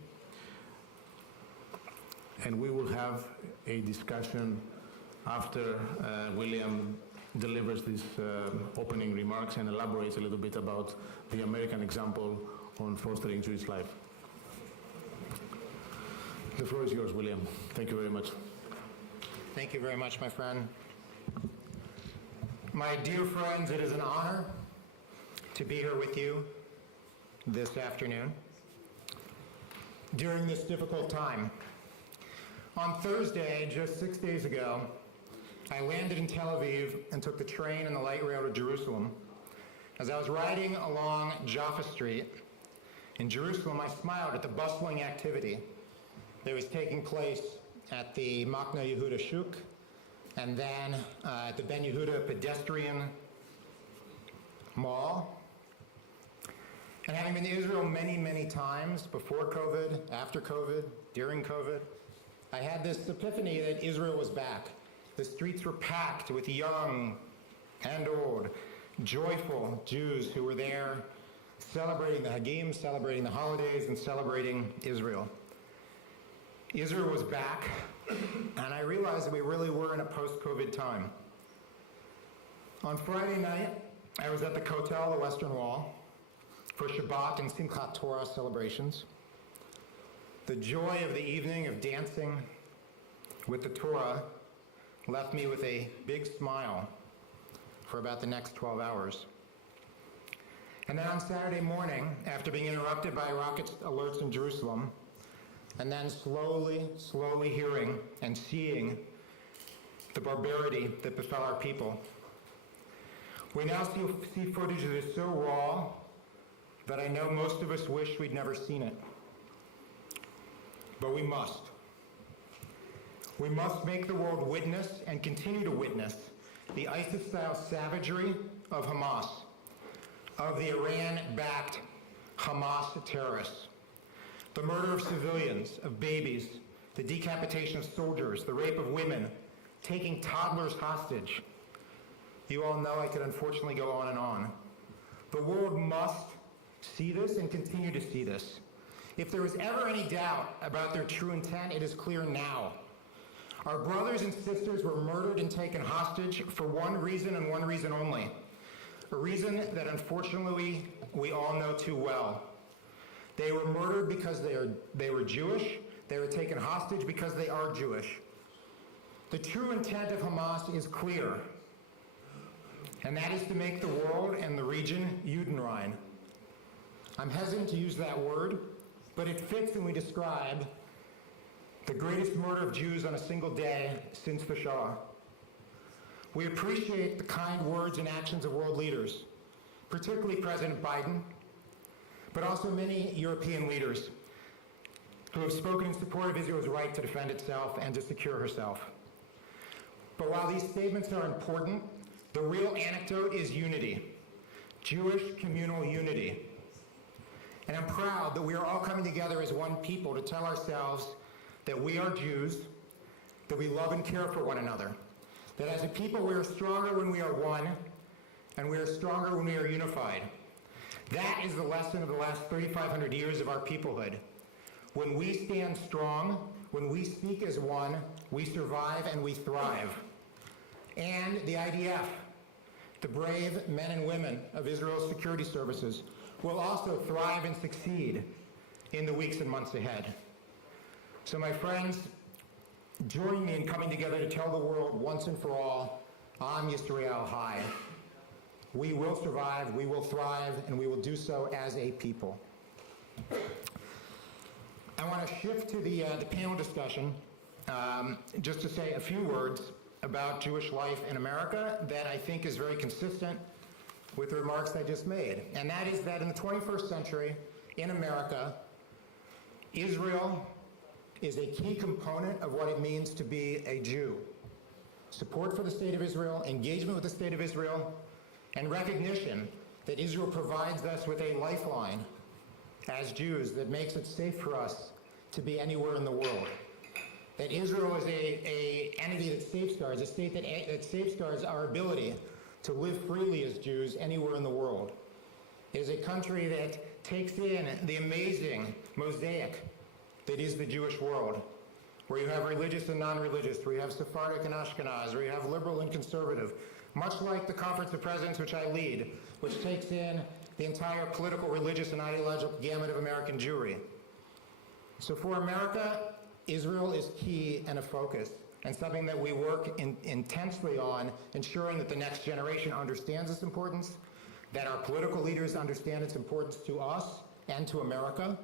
And we will have a discussion after William delivers these opening remarks and elaborates a little bit about the American example on fostering Jewish life. The floor is yours, William. Thank you very much. Thank you very much, my friend. My dear friends, it is an honor to be here with you this afternoon during this difficult time. On Thursday, just 6 days ago, I landed in Tel Aviv and took the train and the light rail to Jerusalem. As I was riding along Jaffa Street in Jerusalem, I smiled at the bustling activity that was taking place at the Machne Yehuda Shuk, and then at the Ben Yehuda pedestrian mall. And having been to Israel many, many times, before COVID, after COVID, during COVID, I had this epiphany that Israel was back. The streets were packed with young and old, joyful Jews who were there celebrating the Hagim, celebrating the holidays, and celebrating Israel. Israel was back, and I realized that we really were in a post-COVID time. On Friday night, I was at the Kotel, the Western Wall, for Shabbat and Simchat Torah celebrations. The joy of the evening of dancing with the Torah left me with a big smile for about the next 12 hours. And then on Saturday morning, after being interrupted by rocket alerts in Jerusalem, and then slowly hearing and seeing the barbarity that befell our people, we now see footage that is so raw that I know most of us wish we'd never seen it. But we must. We must make the world witness and continue to witness the ISIS-style savagery of Hamas, of the Iran-backed Hamas terrorists, the murder of civilians, of babies, the decapitation of soldiers, the rape of women, taking toddlers hostage. You all know I could unfortunately go on and on. The world must see this and continue to see this. If there was ever any doubt about their true intent, it is clear now. Our brothers and sisters were murdered and taken hostage for one reason and one reason only. A reason that unfortunately we all know too well. They were murdered because they were Jewish. They were taken hostage because they are Jewish. The true intent of Hamas is clear, and that is to make the world and the region Judenrein. I'm hesitant to use that word, but it fits when we describe the greatest murder of Jews on a single day since the Shoah. We appreciate the kind words and actions of world leaders, particularly President Biden, but also many European leaders who have spoken in support of Israel's right to defend itself and to secure herself. But while these statements are important, the real antidote is unity, Jewish communal unity. And I'm proud that we are all coming together as one people to tell ourselves that we are Jews, that we love and care for one another, that as a people we are stronger when we are one, and we are stronger when we are unified. That is the lesson of the last 3,500 years of our peoplehood. When we stand strong, when we speak as one, we survive and we thrive. And the IDF, the brave men and women of Israel's security services, will also thrive and succeed in the weeks and months ahead. So my friends, join me in coming together to tell the world once and for all, Am Yisrael High. We will survive, we will thrive, and we will do so as a people. I want to shift to the panel discussion just to say a few words about Jewish life in America that I think is very consistent with the remarks I just made. And that is that in the 21st century, in America, Israel is a key component of what it means to be a Jew. Support for the State of Israel, engagement with the State of Israel, and recognition that Israel provides us with a lifeline as Jews that makes it safe for us to be anywhere in the world. That Israel is a entity that safeguards, a state that safeguards our ability to live freely as Jews anywhere in the world. It is a country that takes in the amazing mosaic that is the Jewish world, where you have religious and non-religious, where you have Sephardic and Ashkenaz, where you have liberal and conservative, much like the Conference of Presidents, which I lead, which takes in the entire political, religious, and ideological gamut of American Jewry. So for America, Israel is key and a focus, and something that we work intensely on, ensuring that the next generation understands its importance, that our political leaders understand its importance to us and to America.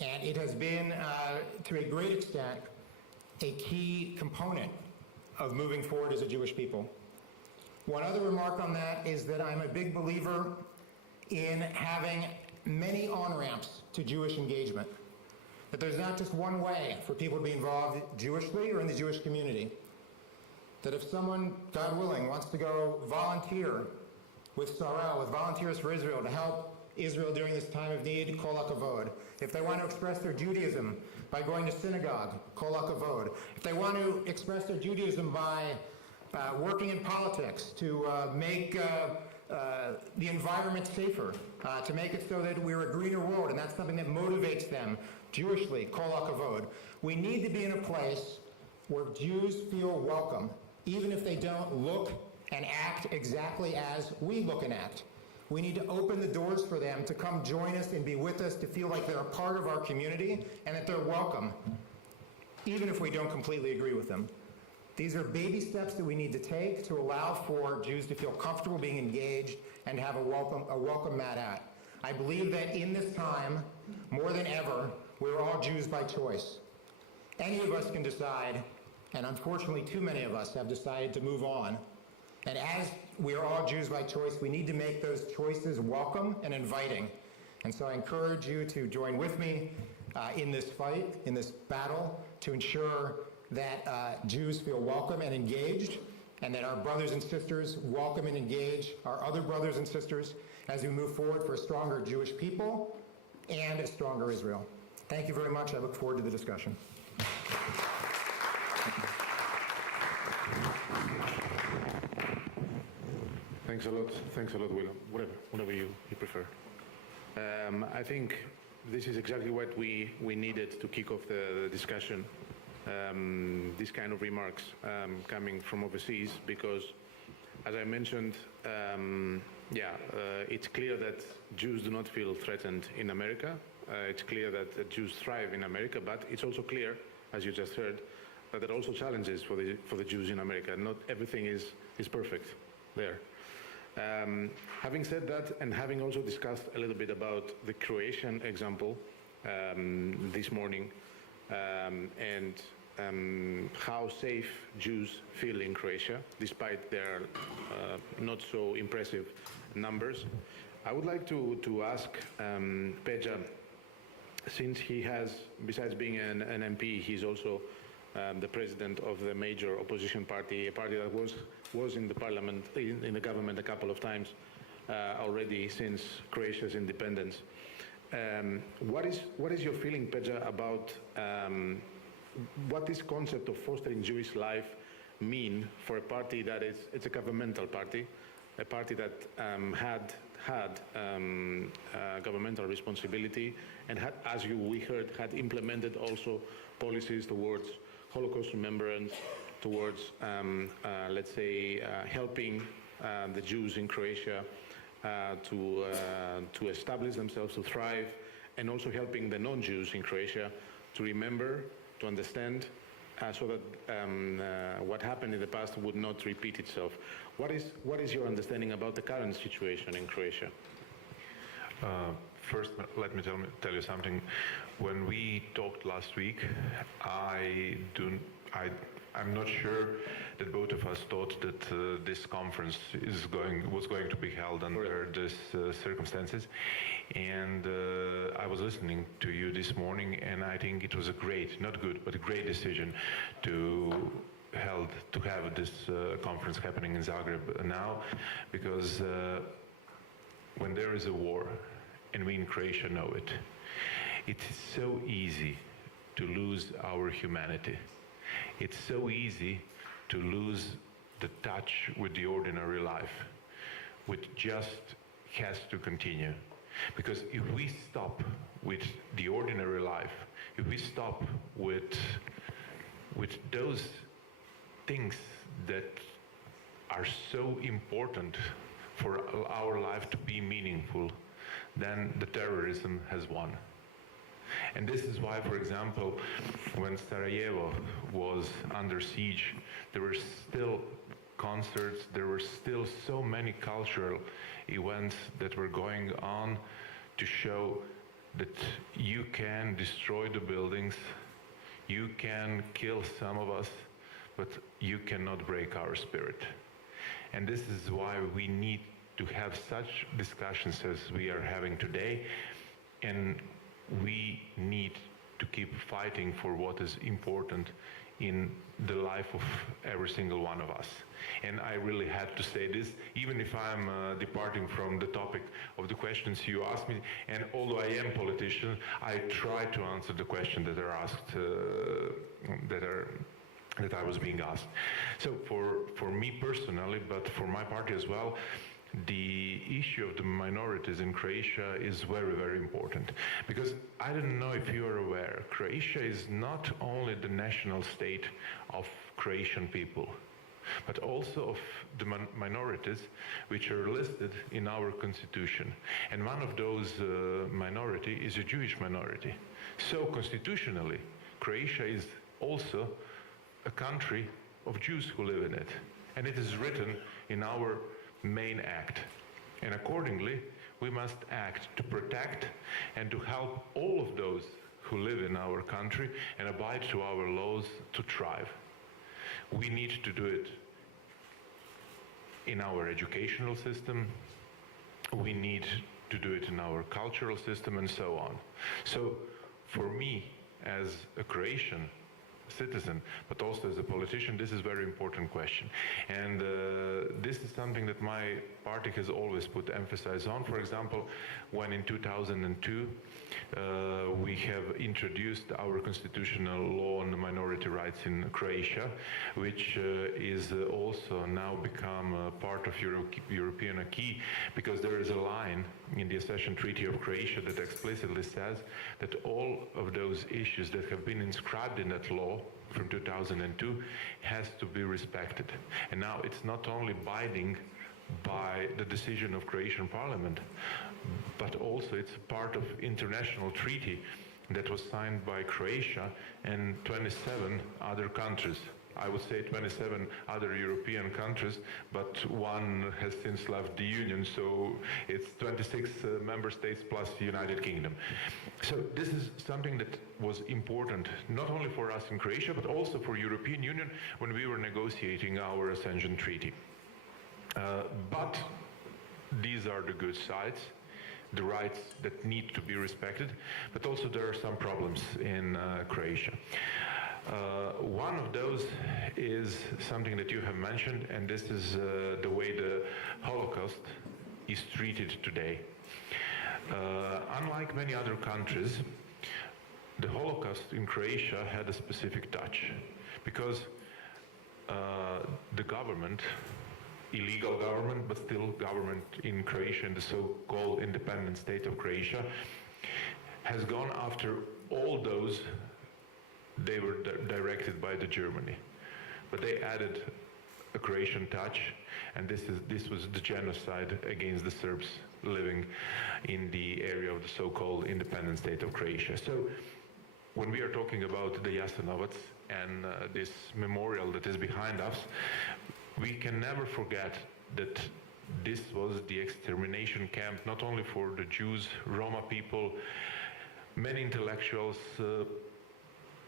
And it has been, to a great extent, a key component of moving forward as a Jewish people. One other remark on that is that I'm a big believer in having many on-ramps to Jewish engagement. That there's not just one way for people to be involved Jewishly or in the Jewish community. That if someone, God willing, wants to go volunteer with Sarel, with Volunteers for Israel, to help Israel during this time of need, kol hakavod. If they want to express their Judaism by going to synagogue, kol hakavod. If they want to express their Judaism by working in politics to make the environment safer, to make it so that we're a greener world, and that's something that motivates them Jewishly, kol hakavod. We need to be in a place where Jews feel welcome, even if they don't look and act exactly as we look and act. We need to open the doors for them to come join us and be with us, to feel like they're a part of our community and that they're welcome. even if we don't completely agree with them. These are baby steps that we need to take to allow for Jews to feel comfortable being engaged and have a welcome mat at. I believe that in this time, more than ever, we're all Jews by choice. Any of us can decide, and unfortunately too many of us have decided to move on. And as we are all Jews by choice, we need to make those choices welcome and inviting. And so I encourage you to join with me in this fight, in this battle, to ensure that Jews feel welcome and engaged, and that our brothers and sisters welcome and engage our other brothers and sisters as we move forward for a stronger Jewish people and a stronger Israel. Thank you very much. I look forward to the discussion. Thanks a lot, William. Whatever you prefer. I think this is exactly what we needed to kick off the discussion. These kind of remarks coming from overseas, because, as I mentioned, it's clear that Jews do not feel threatened in America. It's clear that Jews thrive in America, but it's also clear, as you just heard, that there are also challenges for the Jews in America. Not everything is perfect there. Having said that, and having also discussed a little bit about the Croatian example this morning, and how safe Jews feel in Croatia, despite their not so impressive numbers, I would like to ask Peja, since he has, besides being an MP, he's also the president of the major opposition party, a party that was in the parliament, in the government a couple of times already since Croatia's independence. What is your feeling, Peja, about what this concept of fostering Jewish life mean for a party that it's a governmental party, a party that had governmental responsibility and had, as we heard, had implemented also policies towards Holocaust remembrance, towards, let's say, helping the Jews in Croatia to establish themselves, to thrive, and also helping the non-Jews in Croatia to remember, to understand, so that what happened in the past would not repeat itself. What is your understanding about the current situation in Croatia? First, let me tell you something. When we talked last week, I'm not sure that both of us thought that this conference was going to be held under these circumstances. And I was listening to you this morning, and I think it was a great, not good, but a great decision to have this conference happening in Zagreb now, because when there is a war, and we in Croatia know it, it is so easy to lose our humanity. It's so easy to lose the touch with the ordinary life, which just has to continue. Because if we stop with the ordinary life, if we stop with those things that are so important for our life to be meaningful, then the terrorism has won. And this is why, for example, when Sarajevo was under siege, there were still concerts, there were still so many cultural events that were going on to show that you can destroy the buildings, you can kill some of us, but you cannot break our spirit. And this is why we need to have such discussions as we are having today, and we need to keep fighting for what is important in the life of every single one of us. And I really had to say this, even if I'm departing from the topic of the questions you asked me, and although I am a politician, I try to answer the questions that are asked, that I was being asked. So for me personally, but for my party as well, the issue of the minorities in Croatia is very, very important. Because I don't know if you are aware, Croatia is not only the national state of Croatian people, but also of the minorities which are listed in our constitution. And one of those minority is a Jewish minority. So constitutionally, Croatia is also a country of Jews who live in it. And it is written in our main act. And accordingly, we must act to protect and to help all of those who live in our country and abide to our laws to thrive. We need to do it in our educational system, we need to do it in our cultural system, and so on. So for me, as a Croatian citizen, but also as a politician, this is a very important question. And this is something that my party has always put emphasis on. For example, when in 2002 we have introduced our constitutional law on minority rights in Croatia, which is also now become part of European acquis, because there is a line in the accession treaty of Croatia that explicitly says that all of those issues that have been inscribed in that law from 2002 has to be respected. And now it's not only binding by the decision of Croatian parliament, but also it's part of international treaty that was signed by Croatia and 27 other countries. I would say 27 other European countries, but one has since left the Union, so it's 26 member states plus the United Kingdom. So this is something that was important, not only for us in Croatia, but also for European Union when we were negotiating our accession treaty. But these are the good sides, the rights that need to be respected, but also there are some problems in Croatia. One of those is something that you have mentioned, and this is the way the Holocaust is treated today. Unlike many other countries, the Holocaust in Croatia had a specific touch, because the government, illegal government, but still government in Croatia, in the so-called independent state of Croatia, has gone after all those they were directed by the Germany. But they added a Croatian touch, and this was the genocide against the Serbs living in the area of the so-called independent state of Croatia. So when we are talking about the Jasenovac and this memorial that is behind us, we can never forget that this was the extermination camp, not only for the Jews, Roma people, many intellectuals,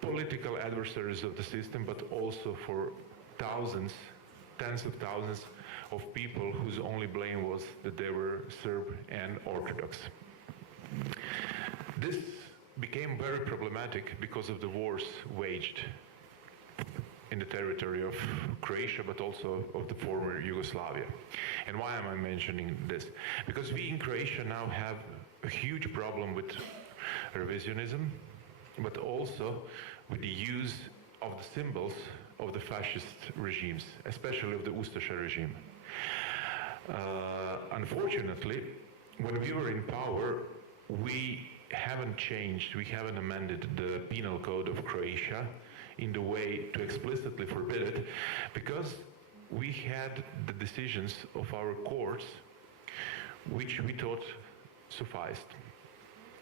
political adversaries of the system, but also for thousands, tens of thousands of people whose only blame was that they were Serb and Orthodox. This became very problematic because of the wars waged in the territory of Croatia, but also of the former Yugoslavia. And why am I mentioning this? Because we in Croatia now have a huge problem with revisionism, but also with the use of the symbols of the fascist regimes, especially of the Ustaša regime. Unfortunately, when we were in power, we haven't changed, we haven't amended the penal code of Croatia in the way to explicitly forbid it, because we had the decisions of our courts which we thought sufficed.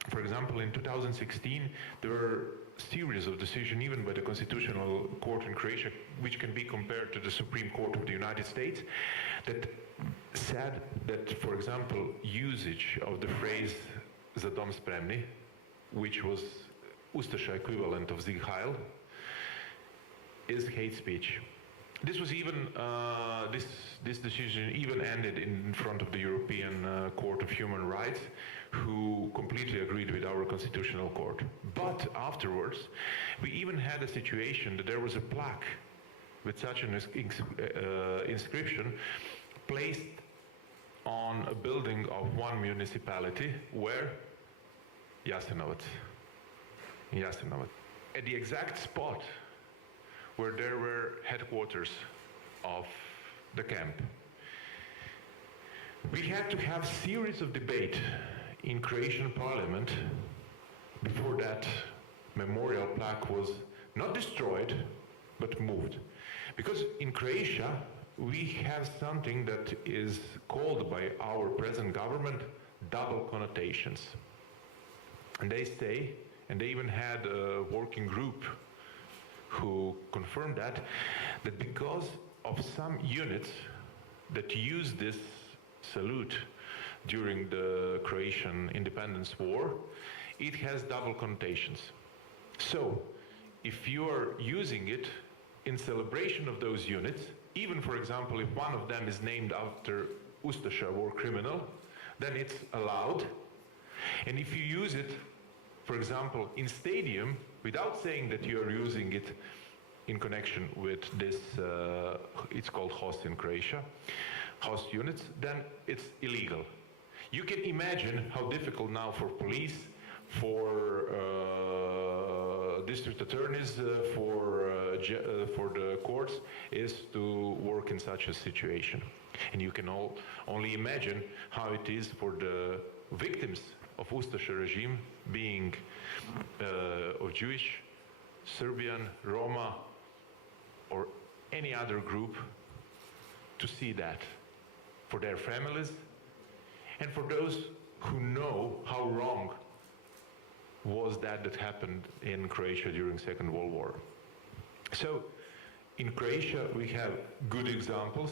For example, in 2016, there were a series of decisions, even by the Constitutional Court in Croatia, which can be compared to the Supreme Court of the United States, that said that, for example, usage of the phrase "Za dom spremni," which was Ustaša equivalent of Sieg Heil, is hate speech. This was even, this decision even ended in front of the European Court of Human Rights, who completely agreed with our Constitutional Court. But afterwards, we even had a situation that there was a plaque with such an inscription placed on a building of one municipality where Jasenovac, at the exact spot where there were headquarters of the camp. We had to have a series of debate in Croatian parliament before that memorial plaque was not destroyed, but moved. Because in Croatia, we have something that is called by our present government double connotations. And they say, and they even had a working group who confirmed that because of some units that used this salute during the Croatian Independence War, it has double connotations. So, if you are using it in celebration of those units, even for example if one of them is named after Ustasha war criminal, then it's allowed. And if you use it, for example, in stadium, without saying that you are using it in connection with this, it's called HOST in Croatia, HOST units, then it's illegal. You can imagine how difficult now for police, for district attorneys, for the courts is to work in such a situation. And you can only imagine how it is for the victims of Ustasha regime, being of Jewish, Serbian, Roma, or any other group, to see that, for their families, and for those who know how wrong was that happened in Croatia during Second World War. So, in Croatia we have good examples.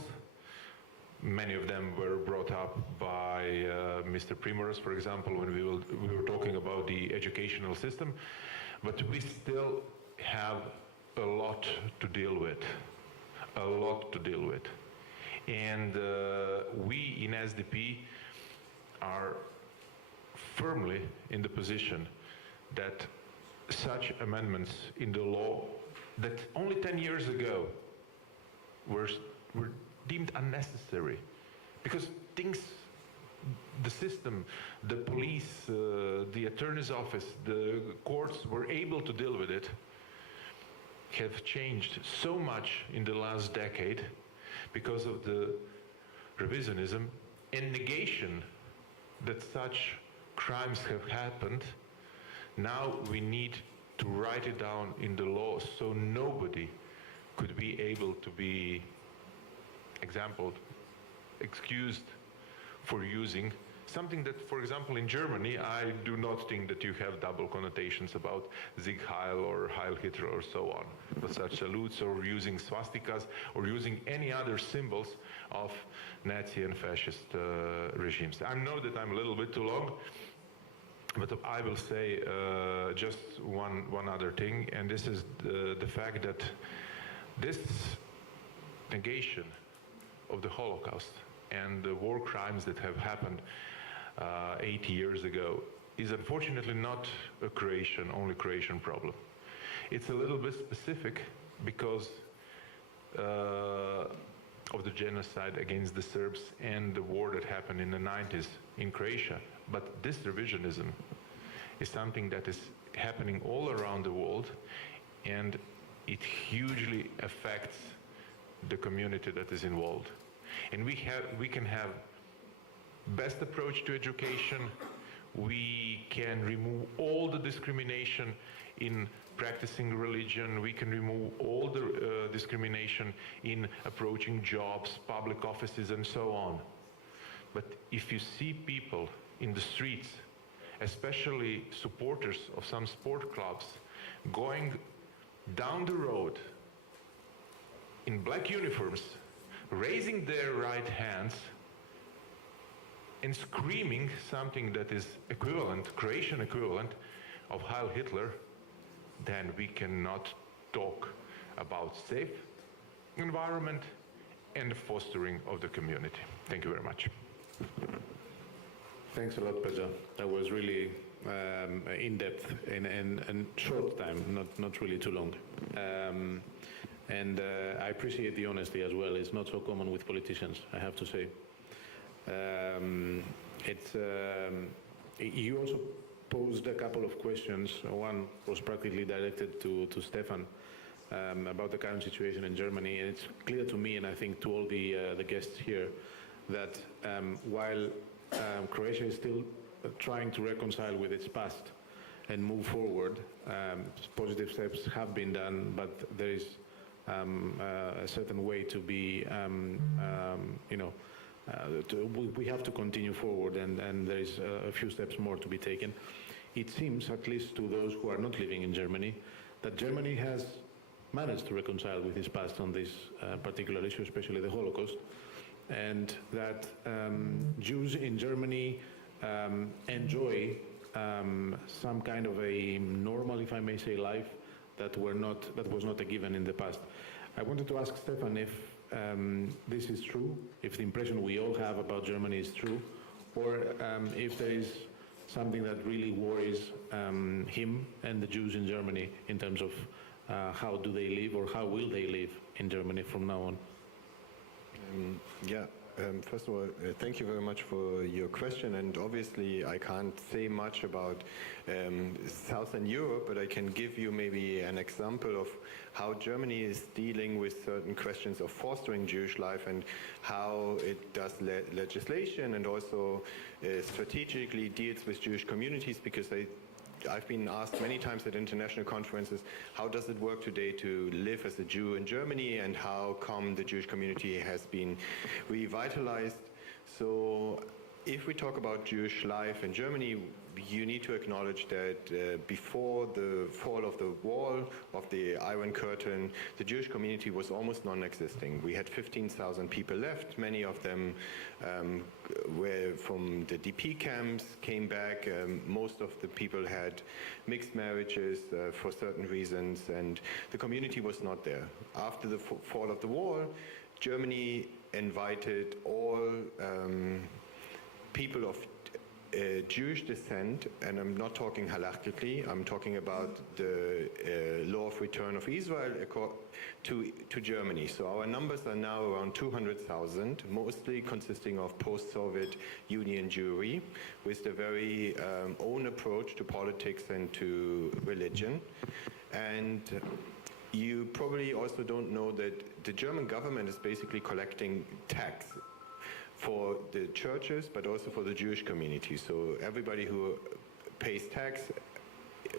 Many of them were brought up by Mr. Primorac, for example, when we were talking about the educational system, but we still have a lot to deal with, And we in SDP are firmly in the position that such amendments in the law that only 10 years ago were deemed unnecessary, because the system, the police, the attorney's office, the courts were able to deal with it, have changed so much in the last decade because of the revisionism and negation that such crimes have happened. Now we need to write it down in the law so nobody could be able to be excused for using something that, for example, in Germany, I do not think that you have double connotations about Sieg Heil or Heil Hitler or so on, but such salutes or using swastikas or using any other symbols of Nazi and fascist regimes. I know that I'm a little bit too long, but I will say just one other thing, and this is the fact that this negation of the Holocaust and the war crimes that have happened 80 years ago is unfortunately not a only Croatian problem. It's a little bit specific because of the genocide against the Serbs and the war that happened in the 90s in Croatia. But this revisionism is something that is happening all around the world, and it hugely affects the community that is involved. And we can have best approach to education. We can remove all the discrimination in practicing religion. We can remove all the discrimination in approaching jobs, public offices, and so on. But if you see people in the streets, especially supporters of some sport clubs, going down the road in black uniforms, raising their right hands and screaming something that is equivalent, Croatian equivalent of Heil Hitler, then we cannot talk about safe environment and fostering of the community. Thank you very much. Thanks a lot, Peja. That was really in-depth and short time, not really too long. And I appreciate the honesty as well. It's not so common with politicians, I have to say. You also posed a couple of questions. One was practically directed to Stefan about the current situation in Germany. And it's clear to me, and I think to all the guests here, that while Croatia is still trying to reconcile with its past and move forward, positive steps have been done, but there is a certain way to be, we have to continue forward, and there is a few steps more to be taken. It seems, at least to those who are not living in Germany, that Germany has managed to reconcile with his past on this particular issue, especially the Holocaust, and that Jews in Germany enjoy some kind of a normal, if I may say, life that was not a given in the past. I wanted to ask Stefan if this is true, if the impression we all have about Germany is true, or if there is something that really worries him and the Jews in Germany in terms of how do they live or how will they live in Germany from now on? First of all, thank you very much for your question, and obviously I can't say much about Southern Europe, but I can give you maybe an example of how Germany is dealing with certain questions of fostering Jewish life and how it does legislation and also strategically deals with Jewish communities, because I've been asked many times at international conferences, how does it work today to live as a Jew in Germany, and how come the Jewish community has been revitalized? So if we talk about Jewish life in Germany, you need to acknowledge that before the fall of the wall, of the Iron Curtain, the Jewish community was almost non-existing. We had 15,000 people left. Many of them were from the DP camps, came back. Most of the people had mixed marriages for certain reasons, and the community was not there. After the fall of the wall, Germany invited all people of Jewish descent, and I'm not talking halakhically, I'm talking about the law of return of Israel to Germany. So our numbers are now around 200,000, mostly consisting of post-Soviet Union Jewry, with a very own approach to politics and to religion. And you probably also don't know that the German government is basically collecting tax for the churches, but also for the Jewish community. So everybody who pays tax,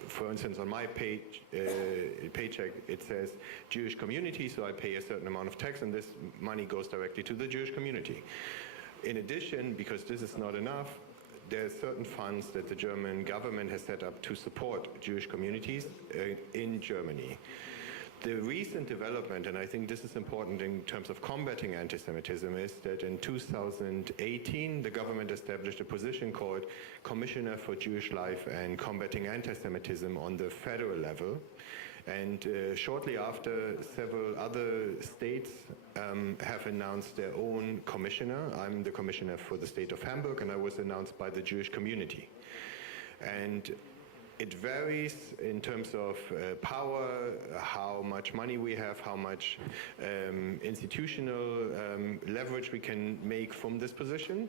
for instance, on my paycheck, it says Jewish community, so I pay a certain amount of tax, and this money goes directly to the Jewish community. In addition, because this is not enough, there are certain funds that the German government has set up to support Jewish communities in Germany. The recent development, and I think this is important in terms of combating anti-Semitism, is that in 2018, the government established a position called Commissioner for Jewish Life and Combating Anti-Semitism on the federal level. And shortly after, several other states have announced their own commissioner. I'm the commissioner for the state of Hamburg, and I was announced by the Jewish community. And it varies in terms of power, how much money we have, how much institutional leverage we can make from this position.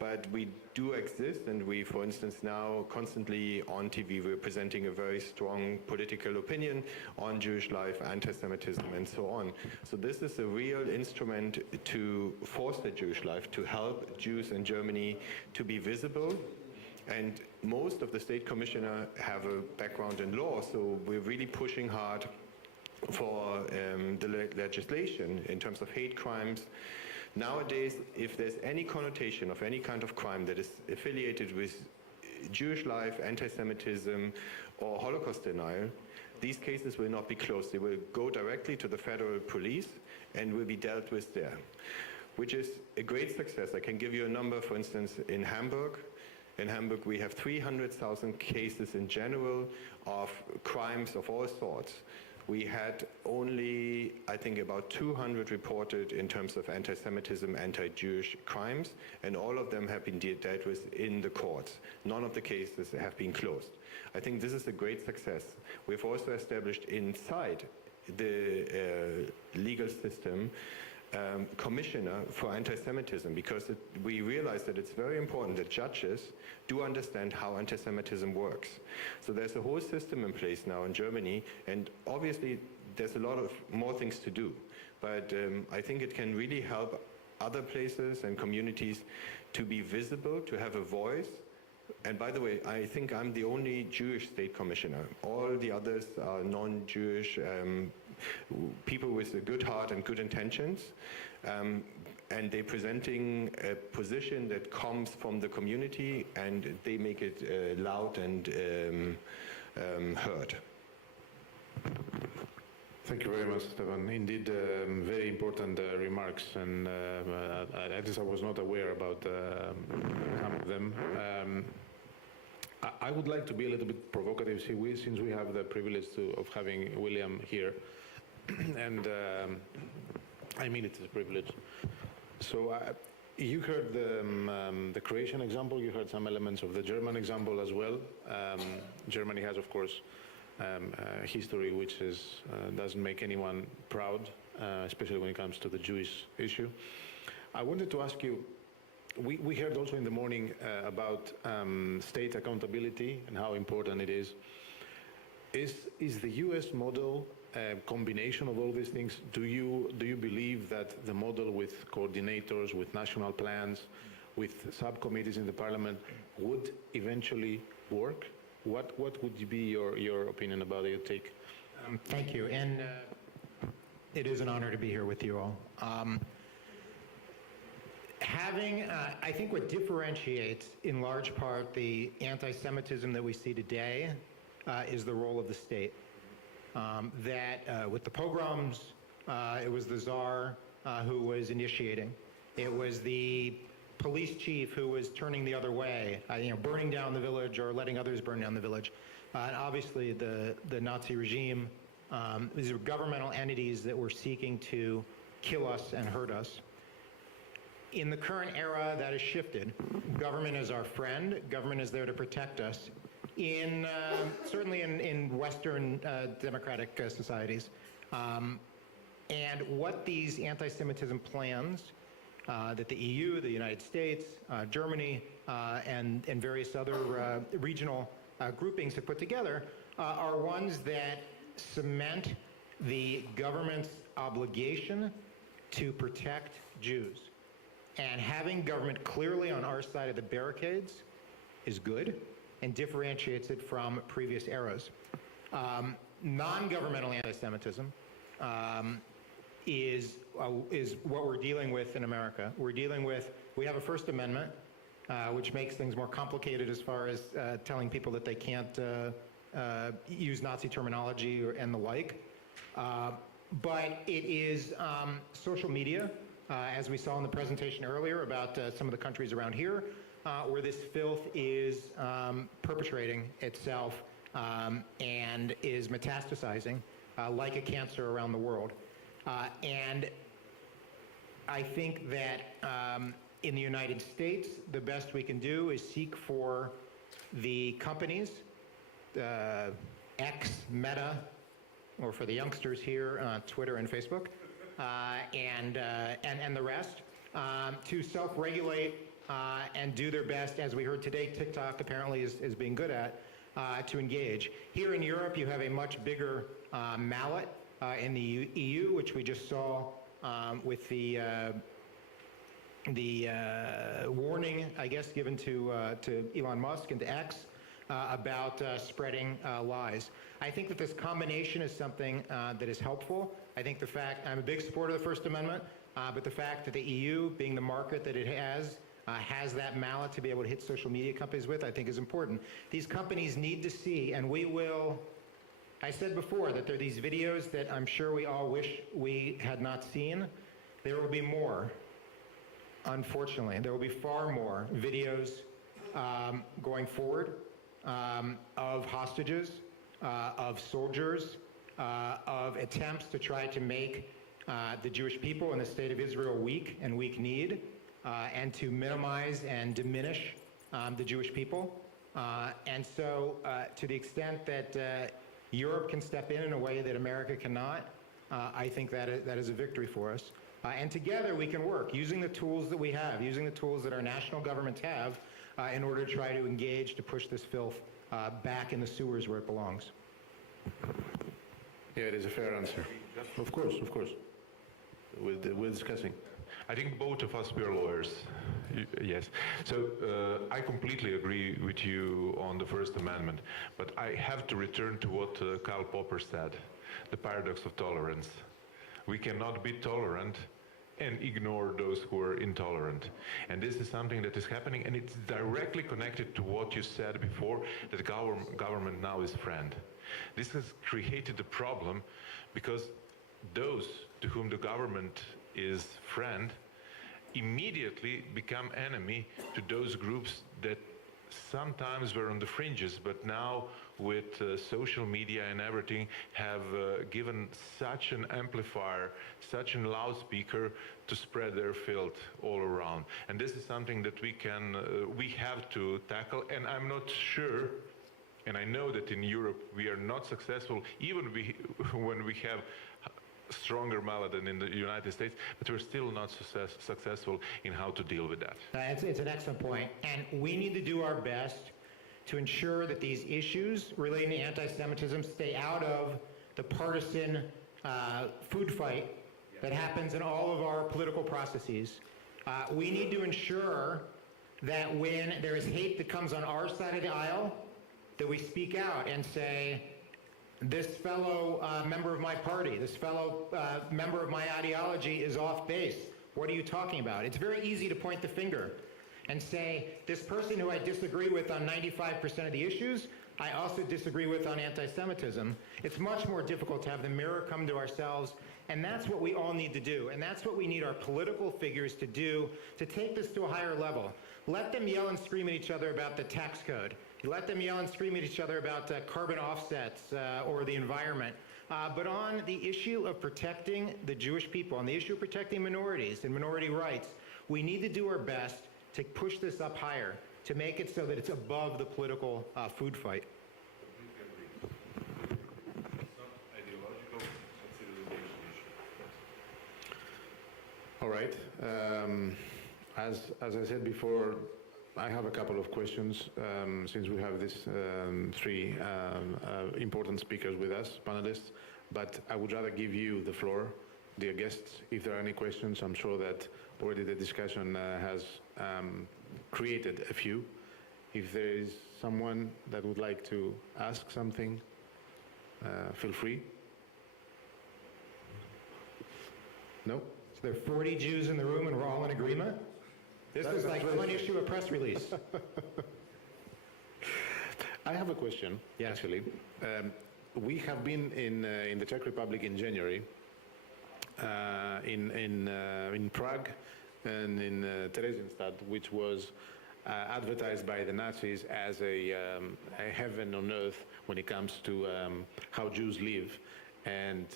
But we do exist, and we, for instance, now constantly on TV, we're presenting a very strong political opinion on Jewish life, anti-Semitism, and so on. So this is a real instrument to foster Jewish life, to help Jews in Germany to be visible. And most of the state commissioner have a background in law, so we're really pushing hard for the legislation in terms of hate crimes. Nowadays, if there's any connotation of any kind of crime that is affiliated with Jewish life, anti-Semitism, or Holocaust denial, these cases will not be closed. They will go directly to the federal police and will be dealt with there, which is a great success. I can give you a number, for instance, in Hamburg. In Hamburg, we have 300,000 cases in general of crimes of all sorts. We had only, I think, about 200 reported in terms of anti-Semitism, anti-Jewish crimes, and all of them have been dealt with in the courts. None of the cases have been closed. I think this is a great success. We've also established inside the legal system commissioner for anti-Semitism, because we realize that it's very important that judges do understand how anti-Semitism works. So there's a whole system in place now in Germany, and obviously there's a lot of more things to do. But I think it can really help other places and communities to be visible, to have a voice. And by the way, I think I'm the only Jewish state commissioner. All the others are non-Jewish people with a good heart and good intentions, and they're presenting a position that comes from the community, and they make it loud and heard. Thank you very much, Stefan. Indeed, very important remarks, and at least I was not aware about some of them. I would like to be a little bit provocative, since we have the privilege of having William here, and I mean it is a privilege. So you heard the Croatian example, you heard some elements of the German example as well. Germany has, of course, history which doesn't make anyone proud, especially when it comes to the Jewish issue. I wanted to ask you, we heard also in the morning about state accountability and how important it is. Is the US model a combination of all these things? Do you believe that the model with coordinators, with national plans, with subcommittees in the parliament would eventually work? What would be your opinion about it, your take? Thank you, and it is an honor to be here with you all. I think what differentiates in large part the anti-Semitism that we see today is the role of the state. With the pogroms, it was the Tsar who was initiating. It was the police chief who was turning the other way, burning down the village or letting others burn down the village. And obviously the Nazi regime, these were governmental entities that were seeking to kill us and hurt us. In the current era, that has shifted. Government is our friend. Government is there to protect us. Certainly in Western democratic societies. And what these anti-Semitism plans that the EU, the United States, Germany, and various other regional groupings have put together are ones that cement the government's obligation to protect Jews. And having government clearly on our side of the barricades is good and differentiates it from previous eras. Non-governmental anti-Semitism is what we're dealing with in America. We have a First Amendment, which makes things more complicated as far as telling people that they can't use Nazi terminology and the like. But it is social media, as we saw in the presentation earlier about some of the countries around here, where this filth is perpetrating itself and is metastasizing like a cancer around the world. And I think that in the United States, the best we can do is seek for the companies, X, Meta, or for the youngsters here, Twitter and Facebook, and the rest, to self-regulate and do their best. As we heard today, TikTok apparently is being good at, to engage. Here in Europe, you have a much bigger mallet in the EU, which we just saw with the warning, I guess, given to Elon Musk and to X about spreading lies. I think that this combination is something that is helpful. I think I'm a big supporter of the First Amendment, but the fact that the EU, being the market that it has that mallet to be able to hit social media companies with, I think is important. These companies need to see, and we will, I said before that there are these videos that I'm sure we all wish we had not seen. There will be more, unfortunately. There will be far more videos going forward of hostages, of soldiers, of attempts to try to make the Jewish people and the state of Israel weak and weak-kneed, and to minimize and diminish the Jewish people. And so to the extent that Europe can step in a way that America cannot, I think that is a victory for us. And together we can work, using the tools that we have, using the tools that our national governments have, in order to try to engage to push this filth back in the sewers where it belongs. Yeah, it is a fair answer. Of course. We're discussing. I think both of us, we're lawyers. Yes. So I completely agree with you on the First Amendment, but I have to return to what Karl Popper said, the paradox of tolerance. We cannot be tolerant and ignore those who are intolerant. And this is something that is happening, and it's directly connected to what you said before, that government now is friend. This has created a problem because those to whom the government is friend immediately become enemy to those groups that sometimes were on the fringes, but now with social media and everything have given such an amplifier, such a loudspeaker to spread their filth all around. And this is something that we have to tackle, and I'm not sure, and I know that in Europe we are not successful, even when we have stronger mala than in the United States, but we're still not successful in how to deal with that. It's an excellent point, and we need to do our best to ensure that these issues relating to anti-Semitism stay out of the partisan food fight that happens in all of our political processes. We need to ensure that when there is hate that comes on our side of the aisle, that we speak out and say, this fellow member of my party, this fellow member of my ideology is off base. What are you talking about? It's very easy to point the finger and say, this person who I disagree with on 95% of the issues, I also disagree with on anti-Semitism. It's much more difficult to have the mirror come to ourselves, and that's what we all need to do. And that's what we need our political figures to do, to take this to a higher level. Let them yell and scream at each other about the tax code. Let them yell and scream at each other about carbon offsets or the environment. But on the issue of protecting the Jewish people, on the issue of protecting minorities and minority rights, we need to do our best to push this up higher, to make it so that it's above the political food fight. All right. As I said before, I have a couple of questions since we have these three important speakers with us, panelists, but I would rather give you the floor, dear guests. If there are any questions, I'm sure that already the discussion has created a few. If there is someone that would like to ask something, feel free. No? So there are 40 Jews in the room and we're all in agreement? This is like one issue of press release. I have a question, actually. We have been in the Czech Republic in January, in Prague and in Theresienstadt, which was advertised by the Nazis as a heaven on earth when it comes to how Jews live. And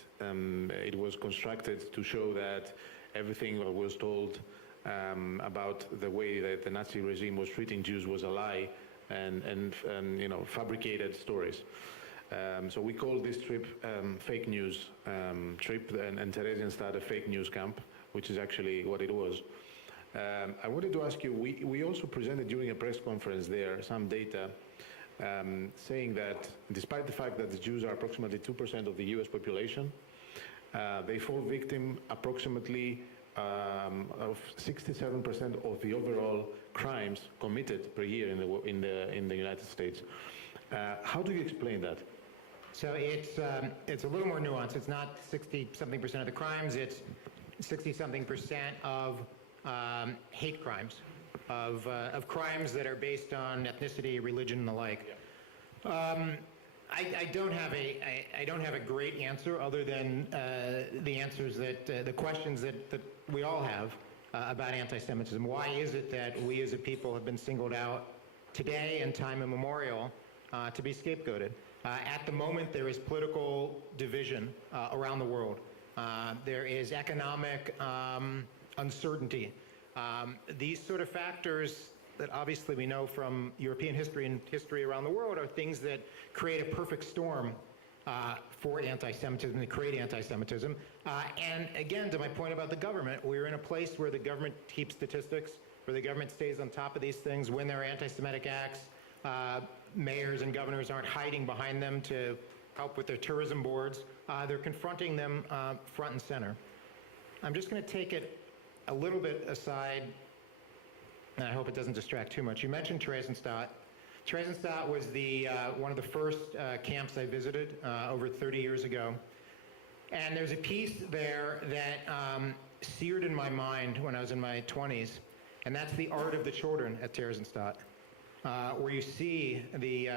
it was constructed to show that everything that was told about the way that the Nazi regime was treating Jews was a lie and you know, fabricated stories. So we call this trip fake news trip, and Theresienstadt a fake news camp, which is actually what it was. I wanted to ask you, we also presented during a press conference there some data saying that despite the fact that the Jews are approximately 2% of the US population, they fall victim approximately of 67% of the overall crimes committed per year in the United States. How do you explain that? So it's a little more nuanced. It's not 60-something% of the crimes. It's 60-something% of hate crimes, of crimes that are based on ethnicity, religion, and the like. I don't have a great answer other than the answers that the questions that we all have about anti-Semitism. Why is it that we as a people have been singled out today and time immemorial to be scapegoated? At the moment, there is political division around the world. There is economic uncertainty. These sort of factors that obviously we know from European history and history around the world are things that create a perfect storm for anti-Semitism, to create anti-Semitism. And again, to my point about the government, we're in a place where the government keeps statistics, where the government stays on top of these things. When there are anti-Semitic acts, mayors and governors aren't hiding behind them to help with their tourism boards. They're confronting them front and center. I'm just going to take it a little bit aside, and I hope it doesn't distract too much. You mentioned Theresienstadt. Theresienstadt was one of the first camps I visited over 30 years ago. And there's a piece there that seared in my mind when I was in my 20s, and that's the art of the children at Theresienstadt, where you see the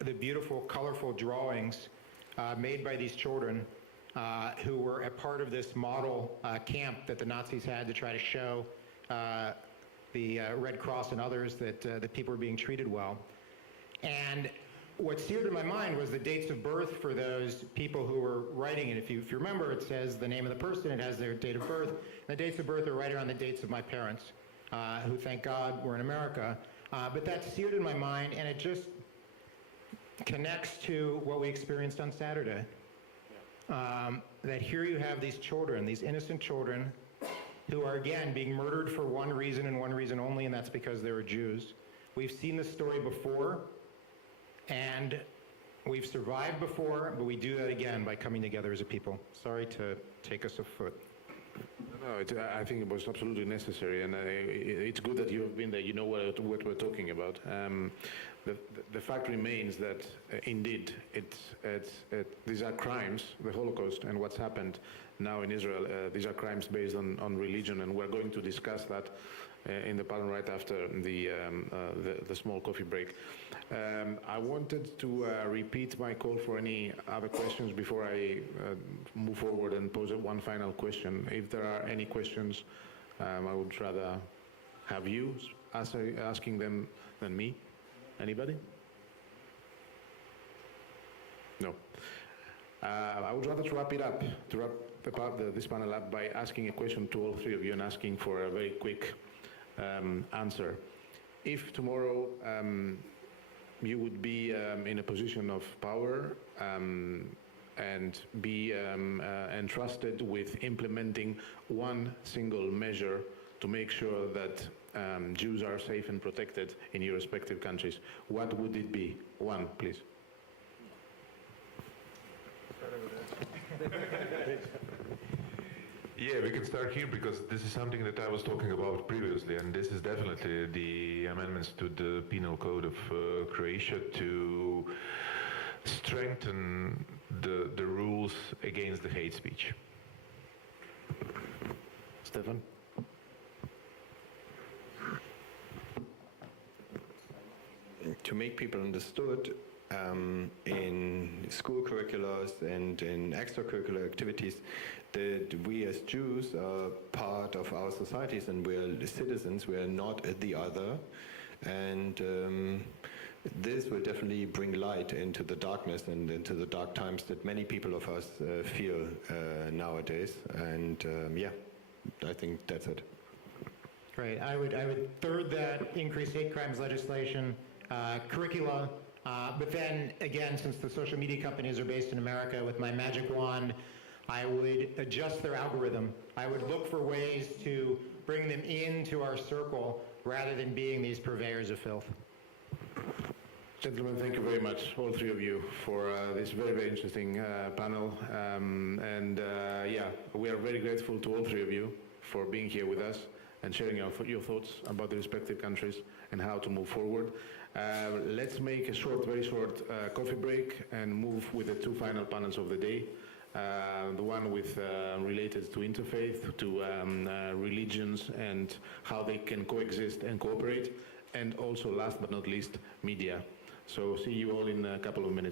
the beautiful, colorful drawings made by these children who were a part of this model camp that the Nazis had to try to show the Red Cross and others that people were being treated well. And what seared in my mind was the dates of birth for those people who were writing it. If you remember, it says the name of the person, it has their date of birth. The dates of birth are right around the dates of my parents, who, thank God, were in America. But that seared in my mind, and it just connects to what we experienced on Saturday. That here you have these children, these innocent children, who are, again, being murdered for one reason and one reason only, and that's because they were Jews. We've seen this story before, and we've survived before, but we do that again by coming together as a people. Sorry to take us afoot. No, I think it was absolutely necessary, and it's good that you have been there. You know what we're talking about. The fact remains that indeed these are crimes, the Holocaust and what's happened now in Israel. These are crimes based on religion, and we're going to discuss that in the panel right after the small coffee break. I wanted to repeat my call for any other questions before I move forward and pose one final question. If there are any questions, I would rather have you asking them than me. Anybody? No. I would rather wrap it up, to wrap this panel up by asking a question to all three of you and asking for a very quick answer. If tomorrow you would be in a position of power and be entrusted with implementing one single measure to make sure that Jews are safe and protected in your respective countries, what would it be? One, please. Yeah, we can start here because this is something that I was talking about previously, and this is definitely the amendments to the Penal Code of Croatia to strengthen the rules against the hate speech. Stefan? To make people understood in school curricula and in extracurricular activities that we as Jews are part of our societies and we're citizens, we're not the other. And this will definitely bring light into the darkness and into the dark times that many people of us feel nowadays. And yeah, I think that's it. Great. I would third that increased hate crimes legislation, curricula, but then again, since the social media companies are based in America, with my magic wand, I would adjust their algorithm. I would look for ways to bring them into our circle rather than being these purveyors of filth. Gentlemen, thank you very much, all three of you, for this very, very interesting panel. Yeah, we are very grateful to all three of you for being here with us and sharing your thoughts about the respective countries and how to move forward. Let's make a very short coffee break and move with the two final panels of the day. The one with related to interfaith, to religions and how they can coexist and cooperate, and also last but not least, media. So see you all in a couple of minutes.